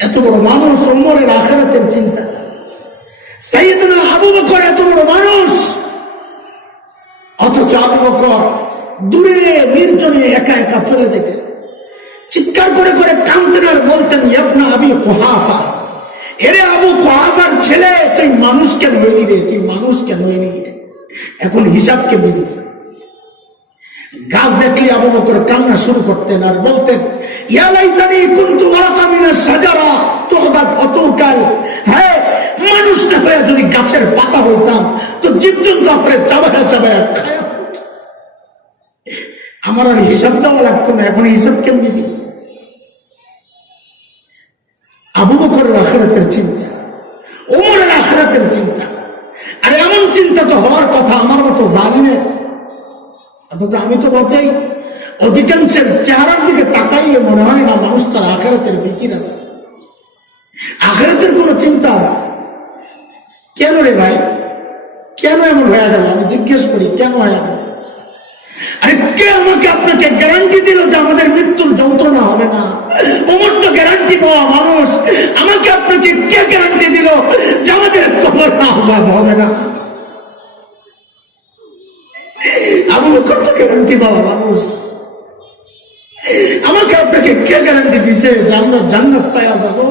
এত বড় মানুষ, ওমরের আখিরাতের চিন্তা। সাইয়েদনা আবু বকর এত বড় মানুষ, অথচ আবু বকর দূরে নির্জনে একা একা চলে যেতেন, চিৎকার করে করে কাঁদতেন আর বলতেন, ইবনা আবি কুহাফা, এরে আবু কুহাফার ছেলে, তুই মানুষ কেন হইলি রে, তুই মানুষ কেন হইলি রে, এখন হিসাব কেমনি দিবি? গাছ দেখলে আবু বকর কান্না শুরু করতেন আর বলতেন, ইয়া লাইতানি কুনতু ওয়ারাকা মিনাশ শাজারা তু'দাব ফাতুকাল, হ্যাঁ মানুষ না হয়ে যদি গাছের পাতা হইতাম তো জীবজন্তু আপরে চাবায়া চাবায়া খায়, আমার আর হিসাব দেওয়া লাগতো না, এখন হিসাব কেমনি দিব? আবু বকরের আখিরাতের চিন্তা, ওমরের আখিরাতের চিন্তা। আর এমন চিন্তা তো হওয়ার কথা আমার মতো জালিমের। অথচ আমি তো বটেই, অধিকাংশের চেহারার দিকে তাকাইলে মনে হয় না মানুষটার আখিরাতের ফিকির আছে, আখিরাতের কোন চিন্তা আছে। কেন রে ভাই, কেন এমন হয়ে গেল? আমি জিজ্ঞেস করি, কেন হয়ে গেল? আরে কে আমাকে আপনাকে গ্যারান্টি দিল যে আমাদের মৃত্যুর যন্ত্রণা হবে না? ওমর তো গ্যারান্টি পাওয়া মানুষ, আমাকে আপনাকে কে গ্যারান্টি দিল যে আমাদের কবর আযাব হবে না? আবু বকর তো গ্যারান্টি পাওয়া মানুষ, আমাকে আপনাকে কে গ্যারান্টি দিছে যে আমরা জান্নাত পাওয়া যাবো?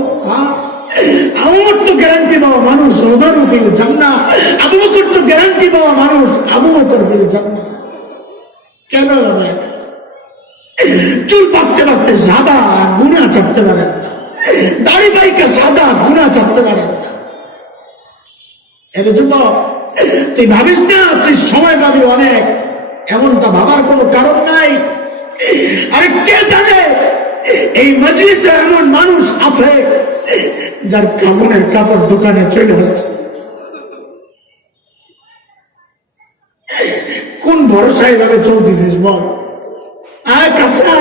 ওমর তো গ্যারান্টি পাওয়া মানুষ, ওমর ফিল জান্নাহ। আবু বকর তো গ্যারান্টি পাওয়া মানুষ, আবু বকর ফিল জান্নাহ। কেন হবে? চুল পাকতে পাকতে সাদা, গুনাহ চাপতে পারেন না, দাড়ি বাইকে সাদা, গুনাহ চাপতে পারেন না। এর জন্য তুই ভাবিস না তুই সময় পাবি অনেক, এমনটা ভাবার কোনো কারণ নাই। আরে কে জানে এই মজলিসে এমন মানুষ আছে যার কাফনের কাপড় দোকানে চলে আসছে। কোন ভরসা এভাবে চলতেছিস বল? আয় কাছে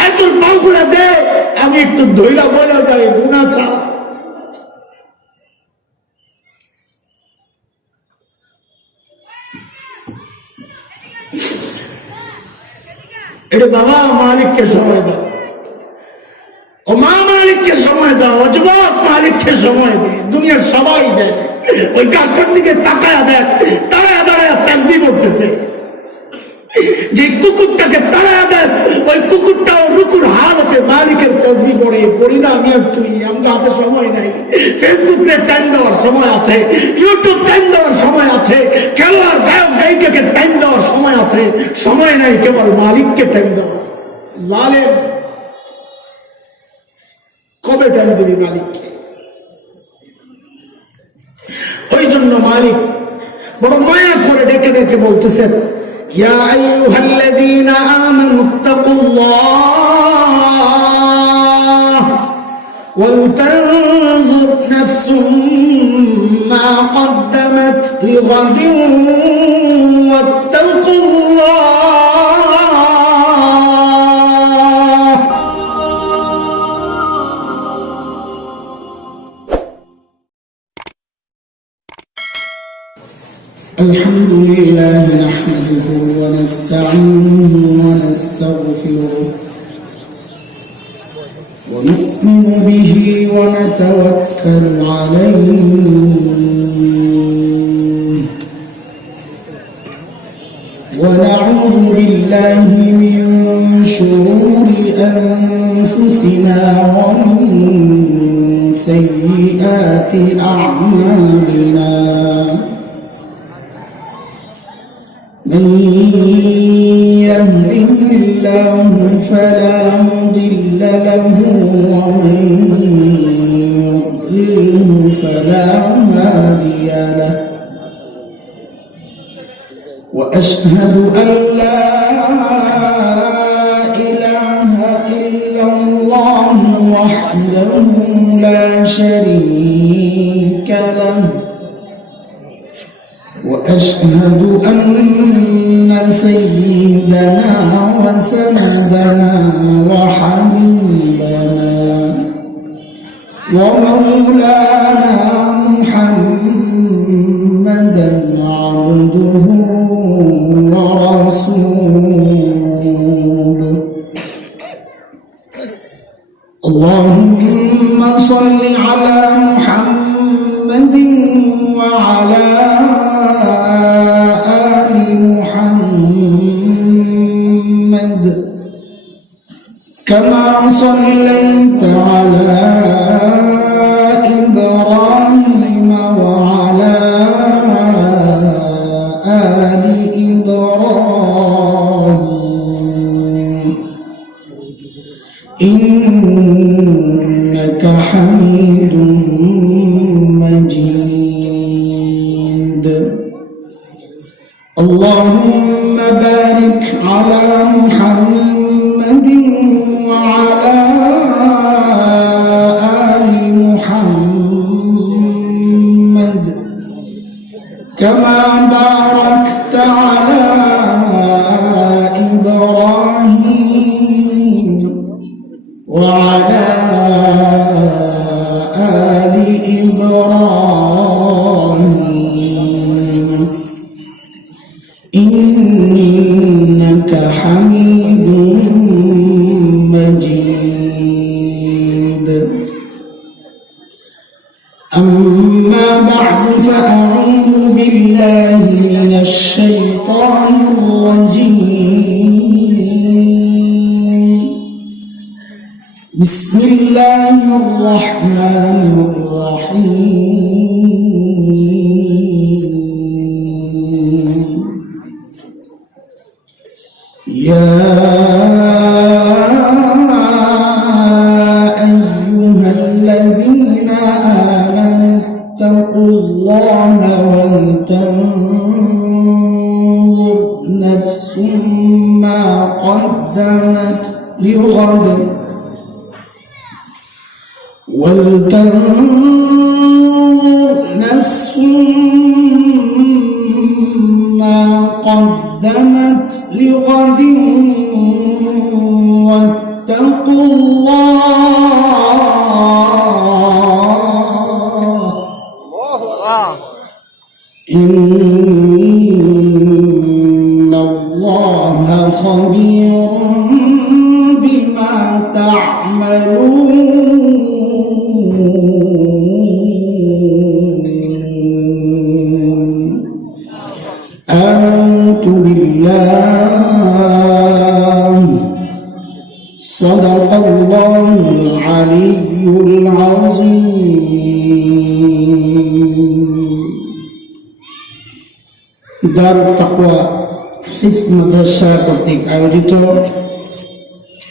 আয়, তোর পাগুলা দে, আমি একটু ধৈরা বলে যাই, গুনাহ ছাড়া। এটা বাবা মালিককে সময় দাও, ও মা মালিককে সময় দাও, ও যুবক মালিককে সময় দে। দুনিয়ার সবাই দেয়, ওই গাছটার দিকে তাকায়া দেখ, দাঁড়ায় দাঁড়ায় তাসবিহ পড়তেছে। যে কুকুরটাকে তাড়ায়া দেয়, ওই কুকুরটাও রুকুর হালতে মালিকের তাসবিহ পড়ে। পড়ি না আমি আর তুই, আমরা হাতে সময় নাই। ফেসবুকে টাইম দেওয়ার সময় আছে, ইউটিউব টাইম দেওয়ার সময় আছে, খেলোয়াড় গায়ক গায়িকাকে টাইম দেওয়ার সময় আছে, সময় নাই কেবল মালিককে টাইম দেওয়া। জালেম, কবে টাইম দিবি মালিককে? ওই জন্য মালিক বড় মায়া করে ডেকে ডেকে বলতেছেন, ইয়া আইয়ুহাল্লাযীনা আমানু তাকুল্লাহ ওয়াল তানজুর নাফসুম মা কদ্দামাত লিগাদিন ওয়াত্তাকুল্লাহ। الحمد لله نحمده ونستعينه ونستغفره ونؤمن به ونتوكل عليه ونعوذ بالله من شرور أنفسنا ومن سيئات أعمالنا. من يهده الله فلا مضل له ومن يضلله فلا هادي له. وأشهد أن لا إله إلا الله وحده لا شريك له. وأشهد أن سيدنا وسندنا وحبيبنا ومولانا محمدا عبده ورسوله. اللهم صل على محمد وعلى آل محمد كما صليت على إبراهيم وعلى آل إبراهيم إنك حميد مجيد اللهم بارك على محمد وعلى آل محمد كما باركت على إبراهيم وعلى آل إبراهيم إنك حميد مجيد أما بعد فأعوذ بالله من الشيطان الرجيم بسم الله الرحمن الرحيم يا أيها الذين آمنوا اتقوا الله ولتنظر نفس ما قدمت لغد ولتنظر نفس ما قدمت لغد واتقوا الله إن الله خبير بما تعملون آمنت بالله صدق الله العلي العظيم দারুত তাকওয়া হিফজ মাদ্রাসা কর্তৃক আয়োজিত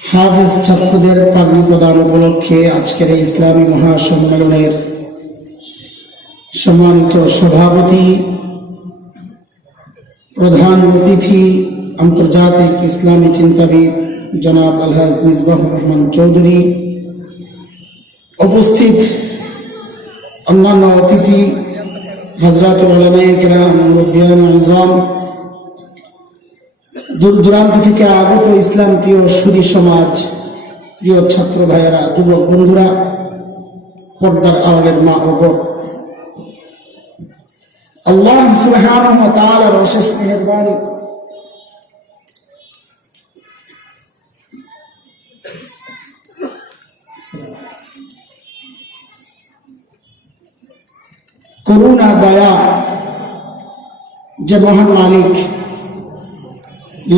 হাফেজ ছাত্রদের পাগড়ি প্রদান উপলক্ষে আজকের এই ইসলামী মহাসম্মেলনের সম্মানিত সভাপতি প্রধান অতিথি আন্তর্জাতিক ইসলামী চিন্তাবিদ জনাব আলহাজ মিসবাহুর রহমান চৌধুরী, উপস্থিত অন্যান্য অতিথি হযরতুল উলামায়ে কেরাম, মুরব্বিয়ান আযম, দূর দূরান্ত থেকে আগত ইসলাম প্রিয় সুধী সমাজ, প্রিয় ছাত্র ভাইয়েরা, যুবক বন্ধুরা, পর্দার আড়ালের মা ও বোন, আল্লাহ সুবহানাহু ওয়া তাআলার অশেষ মেহেরবানি করুণা দয়া যে মহান মালিক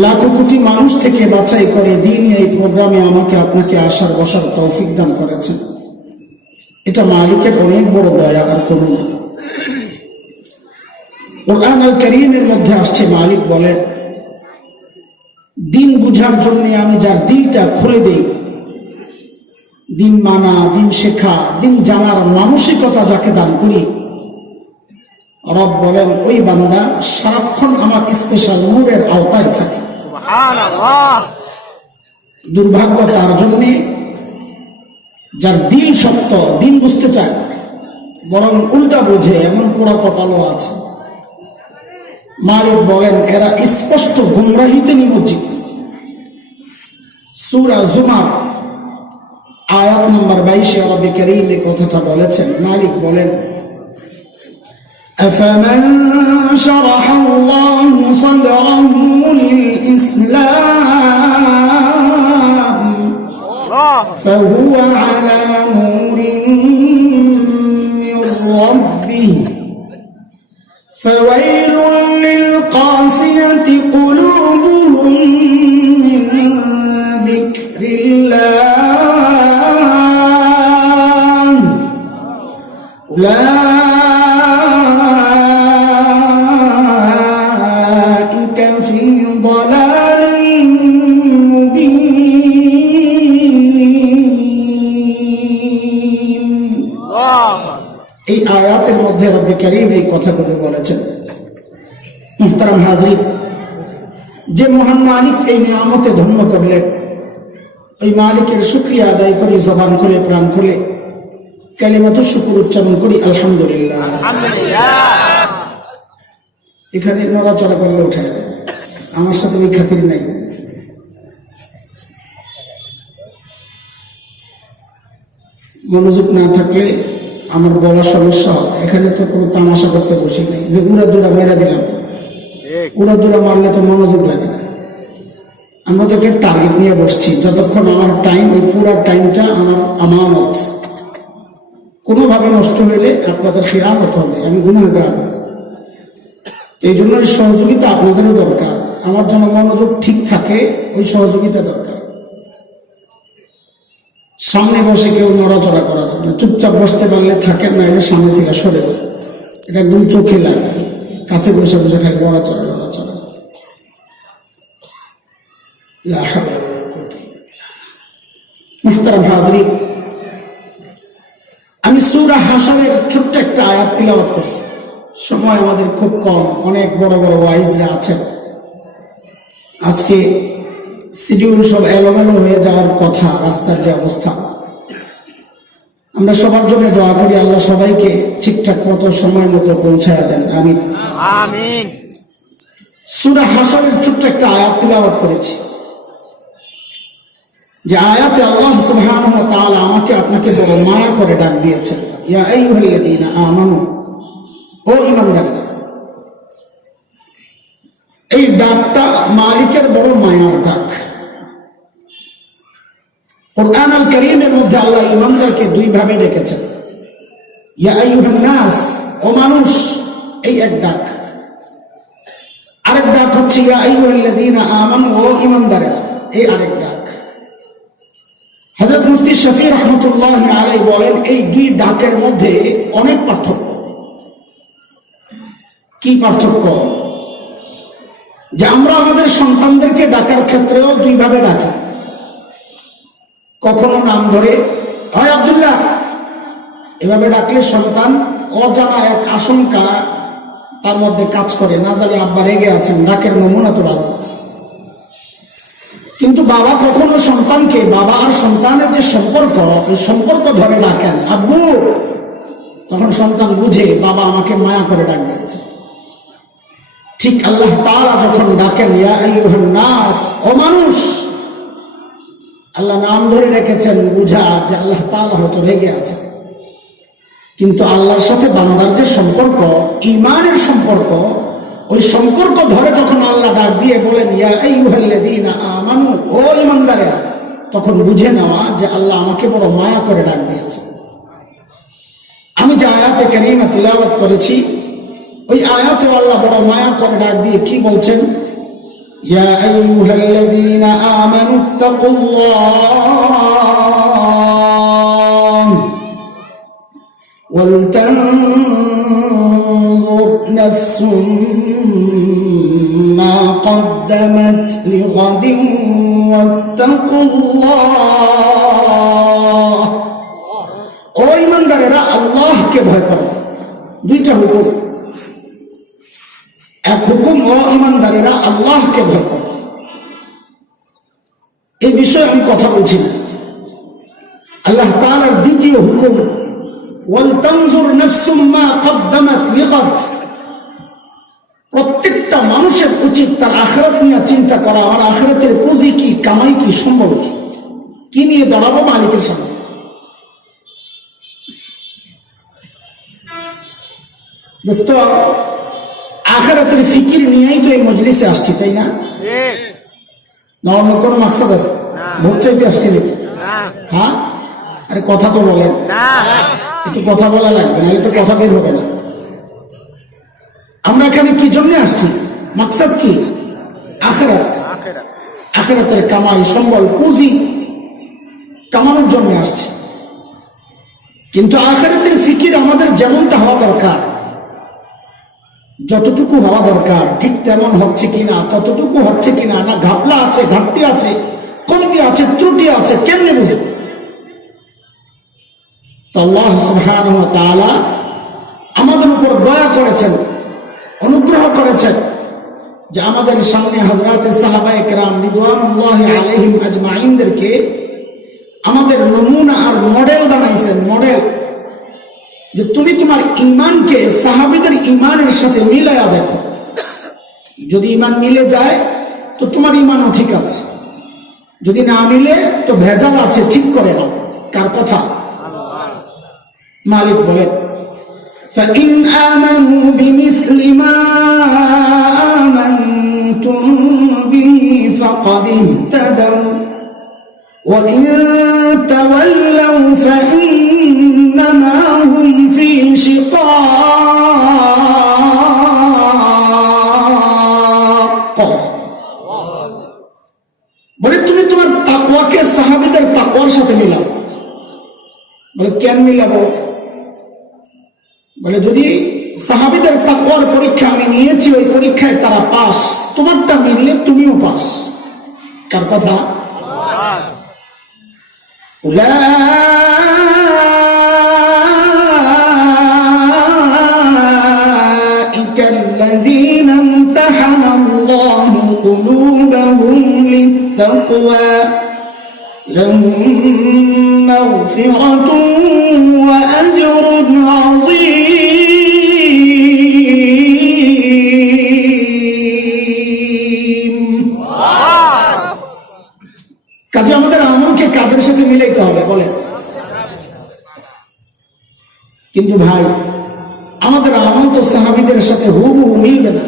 লাখো কোটি মানুষ থেকে বাছাই করে দিন এই প্রোগ্রামে আমাকে আপনাকে আসার বসার তৌফিক দান করেছেন, এটা মালিকের অনেক বড় দয়া আর করুণা। কুরআন আল কারীমের মধ্যে আসছে, মালিক বলেন, দিন বুঝার জন্য আমি যার দিলটা খুলে দেই, দিন মানা, দিন শেখা, দিন জানার মানসিকতা যাকে দান করি, রব বলেন ওই বান্দা সারাক্ষণ আমার স্পেশাল নূরের আওতায় থাকে। সুবহানাল্লাহ। দুর্ভাগ্য তার জন্য যার দিল শক্ত, দিন বুঝতে চায়, বরং উল্টা বুঝে, এমন পোড়া কপালও আছে। মালিক বলেন এরা স্পষ্ট গুমরাহিতে নিমজ্জিত। সূরা জুমার আয়াত নম্বর 22 রব্বুল কারীম এই কথাটা বলেছেন। মালিক বলেন أفمن شرح الله صدره للإسلام فهو على نور من ربه فويل للقاسية قلوبهم من ذكر الله أولئك في ضلال مبين এই আয়াতের মধ্যে রব্বে কারীম এই কথাগুলো বলেছেন। মুহতারাম হাজরিন, যে মহান মালিক এই নিয়ামতে ধন্য করলেন, ওই মালিকের শুকরিয়া আদায় করি, জবান খুলে প্রাণ খুলে কালিমাতুশ শুকর উচ্চারণ করি, আলহামদুলিল্লাহ। এখানে নড়াচড়া করলে উঠে যাবে, আমার সাথে ওই খাতির নাই। মনোযোগ না থাকলে আমার বলা সমস্যা হয়। এখানে তো কোনো তামাশা করতে বসি নাই যে উড়া দুরা মেরা দিলাম, উড়া দুরা মারলে তো মনোযোগ লাগে না। আমরা তো একটা টার্গেট নিয়ে বসছি, যতক্ষণ আমার টাইম, ওই পুরো টাইমটা আমার আমানত, কোনোভাবে নষ্ট হইলে আপনাদের খেয়ানত হবে, আমি গুনাহগার। এই জন্য সহযোগিতা আপনাদেরও দরকার, আমার যেন মনোযোগ ঠিক থাকে, ওই সহযোগিতা দরকার। সামনে বসে কেউ নড়াচড়া করা যাবে না, চুপচাপ বসতে পারলে থাকেন, না এলে সামনে থেকে সরে যাবে, এটা একদম চোখে লাগে। কাছে বসে বসে খাই নড়াচড়া নড়াচড়া। মুহতারাম হাজরিন, আমি সূরা হাশরের ছোট্ট একটা আয়াত তিলাওয়াত করছি। সময় আমাদের খুব কম, অনেক বড় বড় ওয়াইজরা আছেন। আজকে শিডিউল সব এলোমেলো হয়ে যাওয়ার কথা, রাস্তার যে অবস্থা। আমরা সবার জন্য দোয়া করি, আল্লাহ সবাইকে ঠিকঠাক মতো সময় মতো পৌঁছায় দেন, আমিন আমিন। সূরা হাশরের ছোট্ট একটা আয়াত তিলাওয়াত করেছি, যে আয়াতে আল্লাহ সুবহানাহু ওয়া তাআলা আমাকে আপনাকে বড় মায়া করে ডাক দিয়েছেন, ইয়া আইয়ুহাল্লাযীনা আমানু, ও ঈমানদাররা। এই ডাকটা মালিকের বড় মায়ার ডাক। কুরআন আল কারীমের মধ্যে আল্লাহ ঈমানদারকে দুই ভাবে ডেকেছেন, ইয়া আইয়ুহান নাস, ও মানুষ, এই এক ডাক। আরেক ডাক হচ্ছে ইয়া আইয়ুহাল্লাযীনা আমানু, ও ঈমানদাররা, এই আরেক ডাক। হযরত মুফতি শফি রাহমাতুল্লাহি আলাইহি বলেন, এই দুই ডাকের মধ্যে অনেক পার্থক্য। কি পার্থক্য? যে আমরা আমাদের সন্তানদেরকে ডাকার ক্ষেত্রেও দুই ভাবে ডাকি। কখনো নাম ধরে, হয় আব্দুল্লাহ, এভাবে ডাকলে সন্তান অজানা এক আশঙ্কা তার মধ্যে কাজ করে, না জানি আব্বা রেগে আছেন, ডাকের নমুনা তো ভালো। কিন্তু বাবা কখনো সন্তানকে, বাবা আর সন্তানের যে সম্পর্ক, ওই সম্পর্ক ধরে ডাকেন, আব্বু, তখন সন্তান বুঝে বাবা আমাকে মায়া করে ডাক দিয়েছে। ঠিক আল্লাহ তাআলা যখন ডাকেন, ইয়া আইয়ুহান নাস, ও মানুষ, আল্লাহ নাম ধরে রেখেছেন, বুঝা যে আল্লাহ তাআলা হয়তো রেগে আছেন। কিন্তু আল্লাহর সাথে বান্দার যে সম্পর্ক, ঈমানের সম্পর্ক, ওই সম্পর্ক ধরে যখন আল্লাহ ডাক দিয়ে বলেন, ইয়া আইয়ুহাল্লাযীনা আমানু, ও ঈমানদারেরা, তখন বুঝে নেওয়া যে আল্লাহ আমাকে বড় মায়া করে ডাক দিয়েছে। আমি যে আয়াতে কারীমা তিলাওয়াত করেছি, ওই আয়াতে আল্লাহ বড় মায়া করে ডাক দিয়ে কি বলছেন, ইয়া আইয়ুহাল্লাযীনা আমানু তাকুল্লাহ ওয়াল তানজুর নাফসুম মা কদ্দামাত লিগাদিন ওয়াত্তাকুল্লাহ। ও ঈমানদারেরা, আল্লাহকে ভয় করো। দুইটা হুকুম। এক হুকুম, ও ঈমানদারেরা আল্লাহকে ভয় করো। এই বিষয়ে আমি কথা বলছি না। আল্লাহ তাআলার দ্বিতীয় হুকুম, ওয়াল তানজুর নাফসুম মা কদ্দামাত লিগাদ। প্রত্যেকটা মানুষের উচিত তার আখিরাত নিয়ে চিন্তা করা, আমার আখিরাতের পুঁজি কি, কামাই কি, সম্ভব কি নিয়ে দাঁড়াবো মালিকের সামনে। দোস্ত, আখিরাতের ফিকির নিয়েই তো এই মজলিসে আসছি, তাই না? না অন্য কোনো মাকসাদ আছে? ভোট চাইতে আসছি নাকি? হ্যাঁ, আরে কথা তো বলেন, একটু কথা বলা লাগবে, না তো কথা বের হবে না। আমরা এখানে কি জন্য আসছি? মাকসাদ কি? আখিরাত। আখিরাতের কামাই, সম্বল, পুঁজি কামানোর জন্য আসছে। কিন্তু আখিরাতের ফিকির আমাদের যেমনটা হওয়া দরকার, যতটুকু হওয়া দরকার ঠিক তেমন হচ্ছে কিনা, ততটুকু হচ্ছে কিনা, না ঘাপলা আছে, ঘাটতি আছে, কমতি আছে, ত্রুটি আছে, কেমনে বুঝে? তো আল্লাহ সুবহানাহু ওয়া তাআলা আমাদের উপর দয়া করেছেন, অনুগ্রহ করেছেন যে আমাদের সামনে হযরতে সাহাবায়ে কেরাম রিদওয়ানুল্লাহি আলাইহিম আজমাইনদেরকে আমাদের নমুনা আর মডেল বানাইছেন। মডেল যে তুমি তোমার ঈমানকে সাহাবীদের ঈমানের সাথে মিলায়া দেখো, যদি ঈমান মিলে যায় তো তোমার ঈমানও ঠিক আছে, যদি না মিলে তো ভেজাল আছে, ঠিক করে নাও। কার কথা? মালিক বলেন فَإِنْ آمَنُوا بِمِثْلِ مَا آمَنْتُمْ بِهِ فَقَدِ اهْتَدَوْا وَإِنْ تَوَلَّوْا فَإِنَّمَا هُمْ فِي شِقَاقٍ। বলে তুমি তোমার তাকওয়াকে সাহাবীদের তাকওয়ার সাথে মিলাও। বলে কেন মিলাবো? বলে যদি সাহাবীদের তাকওয়ার পরীক্ষা আমি নিয়েছি, ওই পরীক্ষায় তারা পাস, তোমারটা মিললে তুমিও পাস। কার কথা? উলাইকা আল্লাযীনা ইমতাহানা আল্লাহু কুলুবাহুম লিত-তাকওয়া লাহুম মাগফিরাতুন ওয়া আজরুন আযীম। কাজে আমাদের আমলকে কাদের সাথে মিলাইতে হবে বলেন? কিন্তু ভাই, আমাদের আমল তো সাহাবীদের সাথে হুবহু মিলবে না।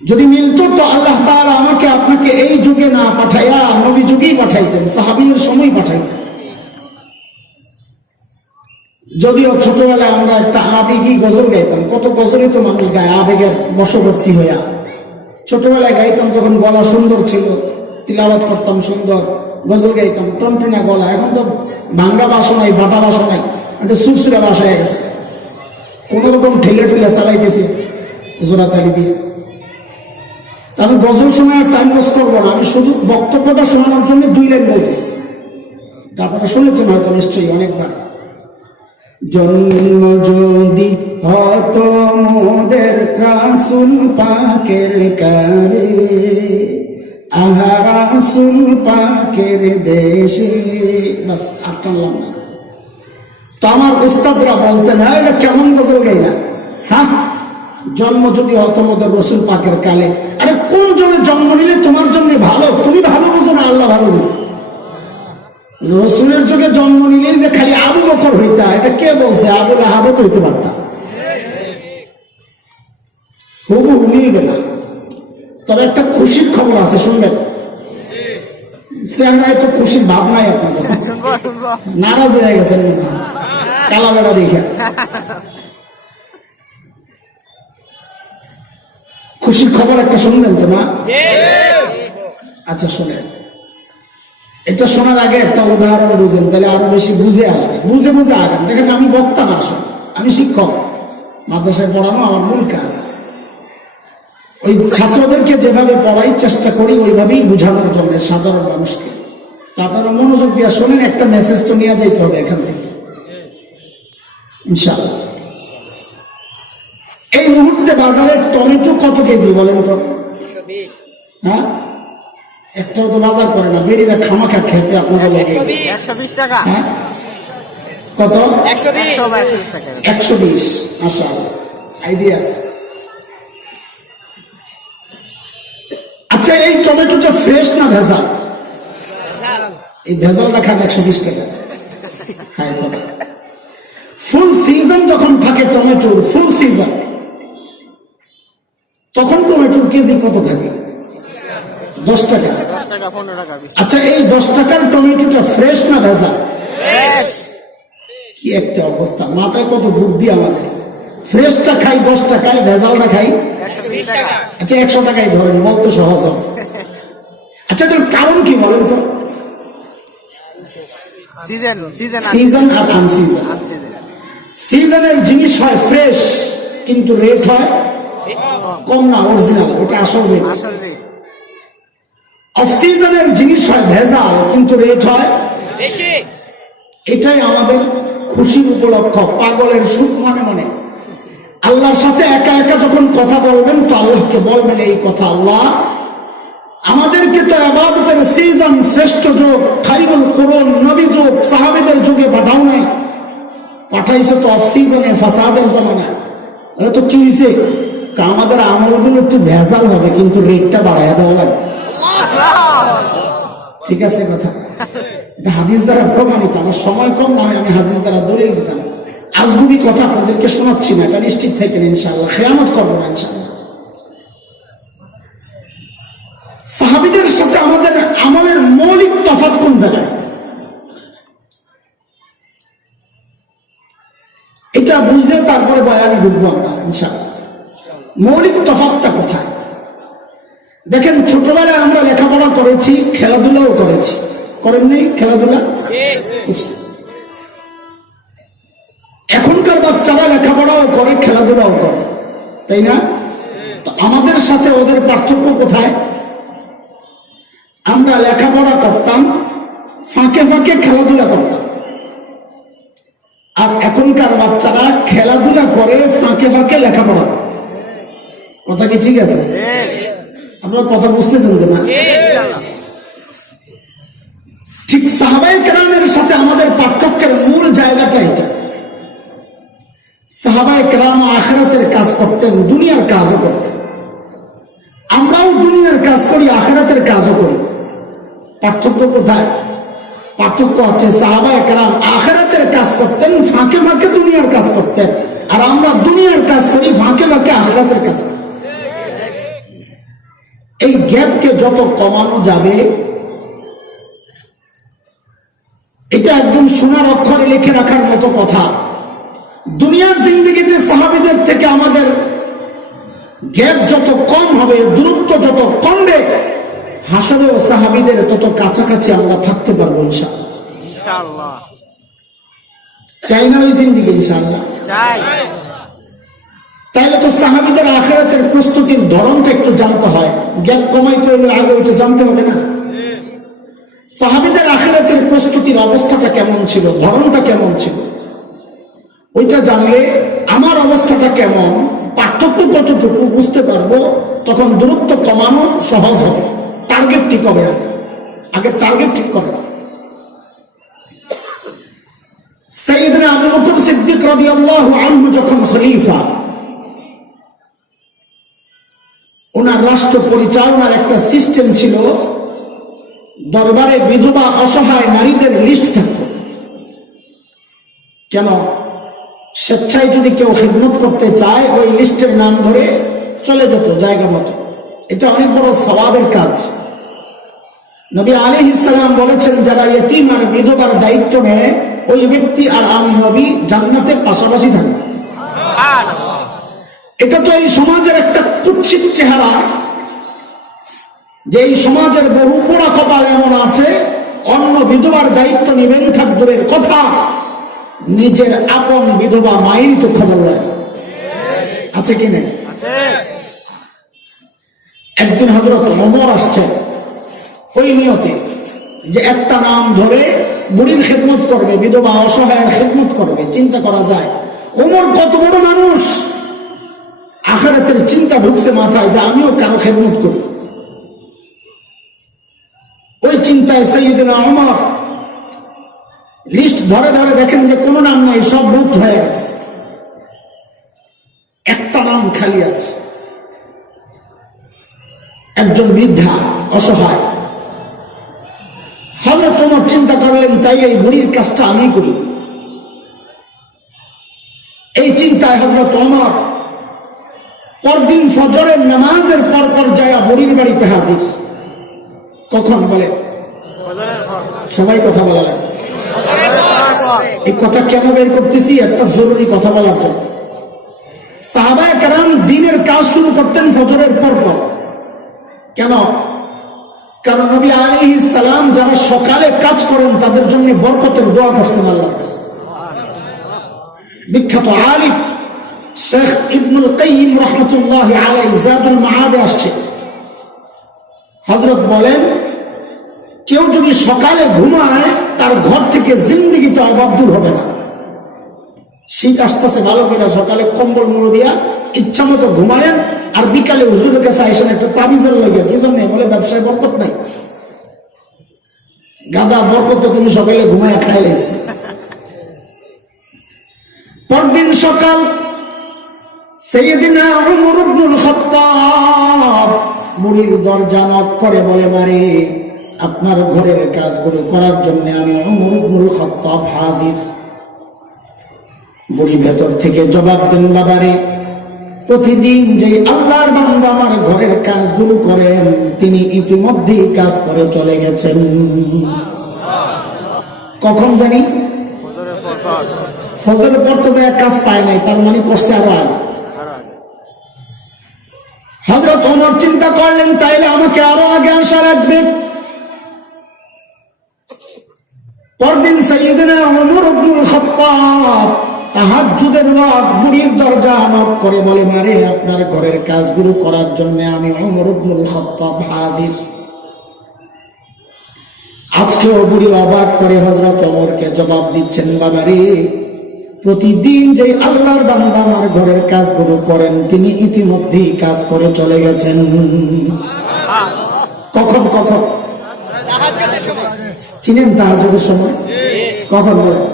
যদি মিলতো তো আল্লাহ তাআলা আমাকে আপনাকে এই যুগে না পাঠাইয়া নবী যুগেই পাঠাইতেন, সাহাবীদের সময় পাঠাইতেন। যদিও ছোটবেলায় আমরা একটা আবেগী গজল গাইতাম, কত গজলই তো মানুষ গায় আবেগের বশবর্তী হইয়া। ছোটবেলায় গাইতাম যখন গলা সুন্দর ছিল, তিলাওয়াত করতাম সুন্দর, গজল গাইতাম, টনটনা গলা। এখন তো ভাঙ্গা বাসও নাই, ফাটা বাসও নাই, একটা সুরসুরা বাস হয়ে গেছে। কোন রকম ঠেলে ঠেলে চালাইতেছি জোড়া তালি দিয়ে। আমি গজল শোনার টাইম লস করবো না, আমি শুধু বক্তব্যটা শোনানোর জন্য 2 লাইন বলতেছি। আপনারা শুনেছেন হয়তো নিশ্চয়ই অনেকবার। জন্ম যদি হতো মোদের রাসূল পাকের কারে, আহা রাসূল পাকের দেশে। বাস আর টানলাম না। তো আমার উস্তাদরা বলতেন, হ্যাঁ এটা কেমন গজল গাই না? হ্যাঁ, জন্ম যদি হতো মোদের রাসূল পাকের কালে। আরে কোন জনে জন্ম নিলে তোমার জন্য ভালো? তুমি ভালো বুঝো না আল্লাহ ভালো বুঝো? রসুলের যুগে জন্ম নিলেই যে খালি আবু বকর হইতা, এটা কে বলছে? আবু লাহাবও তো হইতে পারতাম। হুবহু মিলবে না। তবে একটা খুশির খবর আছে, শুনবেন। চেহারায় তো খুশির ভাব নাই আপনাদের, নারাজ হয়ে গেছেন কালা বেড়া দেখে। খুশির খবর একটা শুনবেন তো না? আচ্ছা শোনেন, এটা শোনার আগে একটা উদাহরণ বুঝেন, তাহলে আরো বেশি বুঝে আসবে। বুঝে বুঝে আগান। দেখেন আমি বক্তা না, আসলে আমি শিক্ষক, মাদ্রাসায় পড়ানো আমার মূল কাজ। ওই ছাত্রদেরকে যেভাবে পড়াই চেষ্টা করি ওইভাবেই বোঝানোর জন্য সাধারণ মানুষকে। আপনারা মনোযোগ দিয়ে শোনেন, একটা মেসেজ তো নিয়ে যাইতে হবে এখান থেকে ইনশাআল্লাহ। এই মুহূর্তে বাজারে টমেটো কত কেজি বলেন তো? হ্যাঁ, একটাও তো বাজার করে না, বেরিয়ে খামাখা খেতে আপনারা 120 টাকা। হ্যাঁ, কত? 120। 120। আচ্ছা, আইডিয়া। আচ্ছা, এই টমেটোটা ফ্রেশ না ভেজাল? এই ভেজালটা খান 120 টাকা। হ্যাঁ, ফুল সিজন যখন থাকে টমেটোর, ফুল সিজন, তখন টমেটোর কেজি কত থাকে? 10 টাকা। 10 টাকা, 15 টাকা, 20 টাকা। আচ্ছা, এই 10 টাকার টমেটোটা ফ্রেশ না ভেজা? ফ্রেশ। কি একটা অবস্থা, মাথায় কত বুদ্ধি আমাদের। ফ্রেশটা খাই 10 টাকায়, ভেজালটা খাই 120 টাকা। আচ্ছা 100 টাকায় ধরেন, বলতে সহজ হবে। আচ্ছা, এটার কারণ কি বলেন তো? সিজন সিজন আর আনসিজন। সিজনের জিনিস হয় ফ্রেশ, কিন্তু রেট হয় কম, না অরিজিনাল, ওটা আসল রেট। আসলে অফ সিজনের জিনিস হয় ভেজাল, কিন্তু রেট হয় বেশি। এটাই আমাদের খুশির উপলক্ষ। পাগলের সুখ মানে মানে আল্লাহর সাথে একা একা যখন কথা বলবেন, তো আল্লাহকে বলবেন এই কথা, আল্লাহ আমাদেরকে তো ইবাদতের সিজন, শ্রেষ্ঠ যুগ, খাইরুল কুরুন, নবী যুগ, সাহাবীদের যুগে পাঠাও নাই, পাঠাইছে তো অফ সিজনে, ফাসাদের জমানায়। এটা তো কি হয়েছে, আমাদের আমলগুলো একটু ভেজাল হবে, কিন্তু রেটটা বাড়াইয়া দেওয়া লাগবে। ঠিক আছে কথা? এটা হাদিস দ্বারা প্রমাণিত। আমার সময় কম, না হয় আমি হাদিস দ্বারা দলিল দিতাম। আজগুবি কথা আপনাদেরকে শোনাচ্ছি না, এটা নিশ্চিত থাকেন ইনশাআল্লাহ, খেয়ানত করবো না ইনশাআল্লাহ। সাহাবীদের সাথে আমাদের আমলের মৌলিক তফাৎ কোন জায়গায়, এটা বুঝে তারপরে বয়ানে ঢুকবো আমরা ইনশাআল্লাহ। মৌলিক তফাৎটা কোথায়? দেখেন, ছোটবেলায় আমরা লেখাপড়া করেছি, খেলাধুলাও করেছি, করেননি? খেলাধুলা এখনকার বাচ্চারা লেখাপড়াও করে, খেলাধুলাও করে, তাই না? তো আমাদের সাথে ওদের পার্থক্য কোথায়? আমরা লেখাপড়া করতাম, ফাঁকে ফাঁকে খেলাধুলা করতাম, আর এখনকার বাচ্চারা খেলাধুলা করে, ফাঁকে ফাঁকে লেখাপড়া করে। কথা কি ঠিক আছে? আপনারা কথা বুঝতেছেন তো না? ঠিক সাহাবায়ে কেরামের সাথে আমাদের পার্থক্যের মূল জায়গাটা এটা। সাহাবায়ে কেরাম আখিরাতের কাজ করতেন, দুনিয়ার কাজও করতেন। আমরাও দুনিয়ার কাজ করি, আখিরাতের কাজও করি। পার্থক্য কোথায়? পার্থক্য হচ্ছে সাহাবায়ে কেরাম আখিরাতের কাজ করতেন, ফাঁকে ফাঁকে দুনিয়ার কাজ করতেন, আর আমরা দুনিয়ার কাজ করি, ফাঁকে ফাঁকে আখিরাতের কাজ করি। এই গ্যাপকে যত কমানো যাবে, এটা একদম সোনার অক্ষরে লিখে রাখার মতো কথা। দুনিয়ার জিন্দেগিতে সাহাবীদের থেকে আমাদের গ্যাপ যত কম হবে, দূরত্ব যত কমবে, হাসরেও সাহাবীদের তত কাছাকাছি আমরা থাকতে পারবো ইনশাআল্লাহ। চাই না ওই জিন্দেগি ইনশাআল্লাহ? তাইলে তো সাহাবীদের আখিরাতের প্রস্তুতির ধরনটা একটু জানতে হয়। গ্যাপ কমাইতে হলে আগে ওইটা জানতে হবে না? সাহাবীদের আখিরাতের প্রস্তুতির অবস্থাটা কেমন ছিল, ধরনটা কেমন ছিল, ওইটা জানলে আমার অবস্থাটা কেমন, পার্থক্য কতটুকু বুঝতে পারবো। তখন দূরত্ব কমানো সহজ হবে। টার্গেট ঠিক হবে, আগে টার্গেট ঠিক করে। সাইয়েদনা আবু বকর সিদ্দিক রাদিয়াল্লাহু আনহু যখন খলিফা, ওনার রাষ্ট্র পরিচালনার একটা সিস্টেম ছিল, দরবারে বিধবা অসহায় নারীদের লিস্ট থাকত। কেন? স্বেচ্ছায় যদি কেউ খিদমত করতে চায়, ওই লিস্টের নাম ধরে চলে যেত জায়গা মতো। এটা অনেক বড় সওয়াবের কাজ। নবী আলাইহিস সালাম বলেছেন, যারা ইতিম আর বিধবার দায়িত্ব নেয়, ওই ব্যক্তি আর আমি নবী জান্নাতে পাশাপাশি থাকবে। এটা তো এই সমাজের একটা কুৎসিত চেহারা, যে এই সমাজের বহু পোড়া কপাল এমন আছে, অন্য বিধবার দায়িত্ব নেবেন থাক দূরের কথা, নিজের আপন বিধবা মায়েরই তো খবর নেয়। আছে কি না? একদিন হযরত ওমর আসছে ওই নিয়তে, যে একটা নাম ধরে বুড়ির খেদমত করবে, বিধবা অসহায়ের খেদমত করবে। চিন্তা করা যায় ওমর কত বড় মানুষ, আখিরাতের চিন্তা ঢুকছে মাথায় যে আমিও কারো খেদমত করি। ওই চিন্তায় সাইয়েদনা ওমর লিস্ট ধরে ধরে দেখেন যে কোনো নাম নাই, সব বুক হয়ে গেছে, একটা নাম খালি আছে, একজন বৃদ্ধা অসহায়। হযরত ওমর চিন্তা করলেন, তাই এই বুড়ির কাজটা আমি করি। এই চিন্তায় হযরত ওমর পরদিন ফজরের নামাজের পর পর যায় বুড়ির বাড়িতে হাজির। কখন বলে? সবাই কথা বলা লাগবে। এই কথা কেন বের করতেছি? একটা জরুরি কথা বলার জন্য। সাহাবায়ে কেরাম দিনের কাজ শুরু করতেন ফজরের পর। কেন? কারণ নবী আলাইহিস সালাম যারা সকালে কাজ করেন তাদের জন্য বরকতের দোয়া করছেন আল্লাহর কাছে। বিখ্যাত আলিম শেখ ইবনুল কাইয়িম রাহমাতুল্লাহি আলাইহি জাদুল মাআদে আসছে, হযরত বলেন কেউ যদি সকালে ঘুমায় তার ঘর থেকে জিন্দেগিতে অভাব দূর হবে না। শীত আসতেছে ভালো কিনা, সকালে কম্বল মুড়ো দিয়া ইচ্ছা মতো ঘুমায়েন, আর বিকালে হুজুরের কাছে আইসেন একটা তাবিজের লইয়া। কি জন্য? বলে ব্যবসায় বরকত নাই। গাদা বরকত তো তুমি সকালে ঘুমায় খাই লাইছি। পরদিন সকাল সাইয়্যিদিনা উমর ইবনুল খাত্তাব বুড়ির দরজা নক করে বলে, মারে আপনার ঘরের কাজগুলো করার জন্য আমি উমর ইবনুল খাত্তাব হাজির। বুড়ি ভেতর থেকে জবাব দেন, বাবারে প্রতিদিন যে আল্লাহর বান্দা আমার ঘরের কাজগুলো করেন তিনি ইতিমধ্যেই কাজ করে চলে গেছেন। কখন জানি? ফজরের পর তো যায় কাজ পায় নাই, তার মানে করছে আরো আগে। হযরত ওমর চিন্তা করলেন তাইলে আমাকে আরো আগে আসা লাগবে। পরদিন সাইয়্যিদনা ওমর ইবনুল খাত্তাব তাহাজ্জুদের ওয়াক্ত বুড়ির দরজা নক করে বলে, মারে আপনার ঘরের কাজগুলো করার জন্য আমি ওমর ইবনুল খাত্তাব হাজির। আজকেও বুড়ি অবাক করে হযরত ওমরকে জবাব দিচ্ছেন, বাবারে প্রতিদিন যে আল্লাহর বান্দা আমার ঘরের কাজগুলো করেন তিনি ইতিমধ্যেই কাজ করে চলে গেছেন। কখন? কখন চিনেন? তাহাজ্জুদের সময়। কখন বলেন?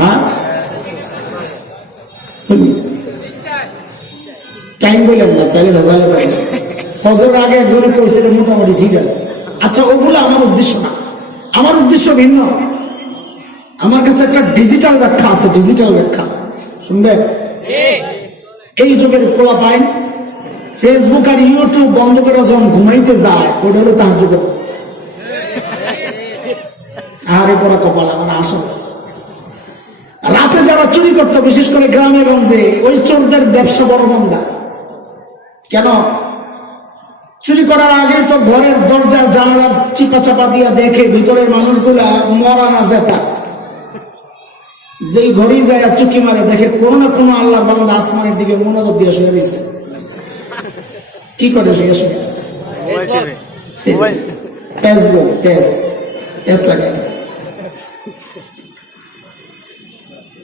হ্যাঁ, টাইম বললেন না, তাহলে ভেজালে পাই। ফজরের আগে একজনে করেছিল, মোটামুটি ঠিক আছে। আচ্ছা, ওগুলো আমার উদ্দেশ্য না, আমার উদ্দেশ্য ভিন্ন। আমার কাছে একটা ডিজিটাল ব্যাখ্যা আছে, ডিজিটাল ব্যাখ্যা শুনবেন? এই যুগের পোলা পাইন ফেসবুক আর ইউটিউব বন্ধ করে যখন ঘুমাইতে যায়, ওটা হলো তাহাজ্জুদ। আরে পড়া কপাল আমার। আসল রাতে যারা চুরি করতো, বিশেষ করে গ্রামে গঞ্জে, ওই চোরদের ব্যবসা বড় মন্দা। কেন? চুরি করার আগে তো ঘরের দরজার জানালার চিপা চাপা দিয়া দেখে ভিতরের মানুষগুলা মরা না যেটা, যেই ঘরেই যায় চুকি মারে দেখে কোনো না কোনো আল্লাহ বান্দা আসমানের দিকে মনোযোগ দিয়ে শুয়ে দিয়েছে। কি করে শুয়ে শুয়ে? ফেসবুক পেজ লাগে।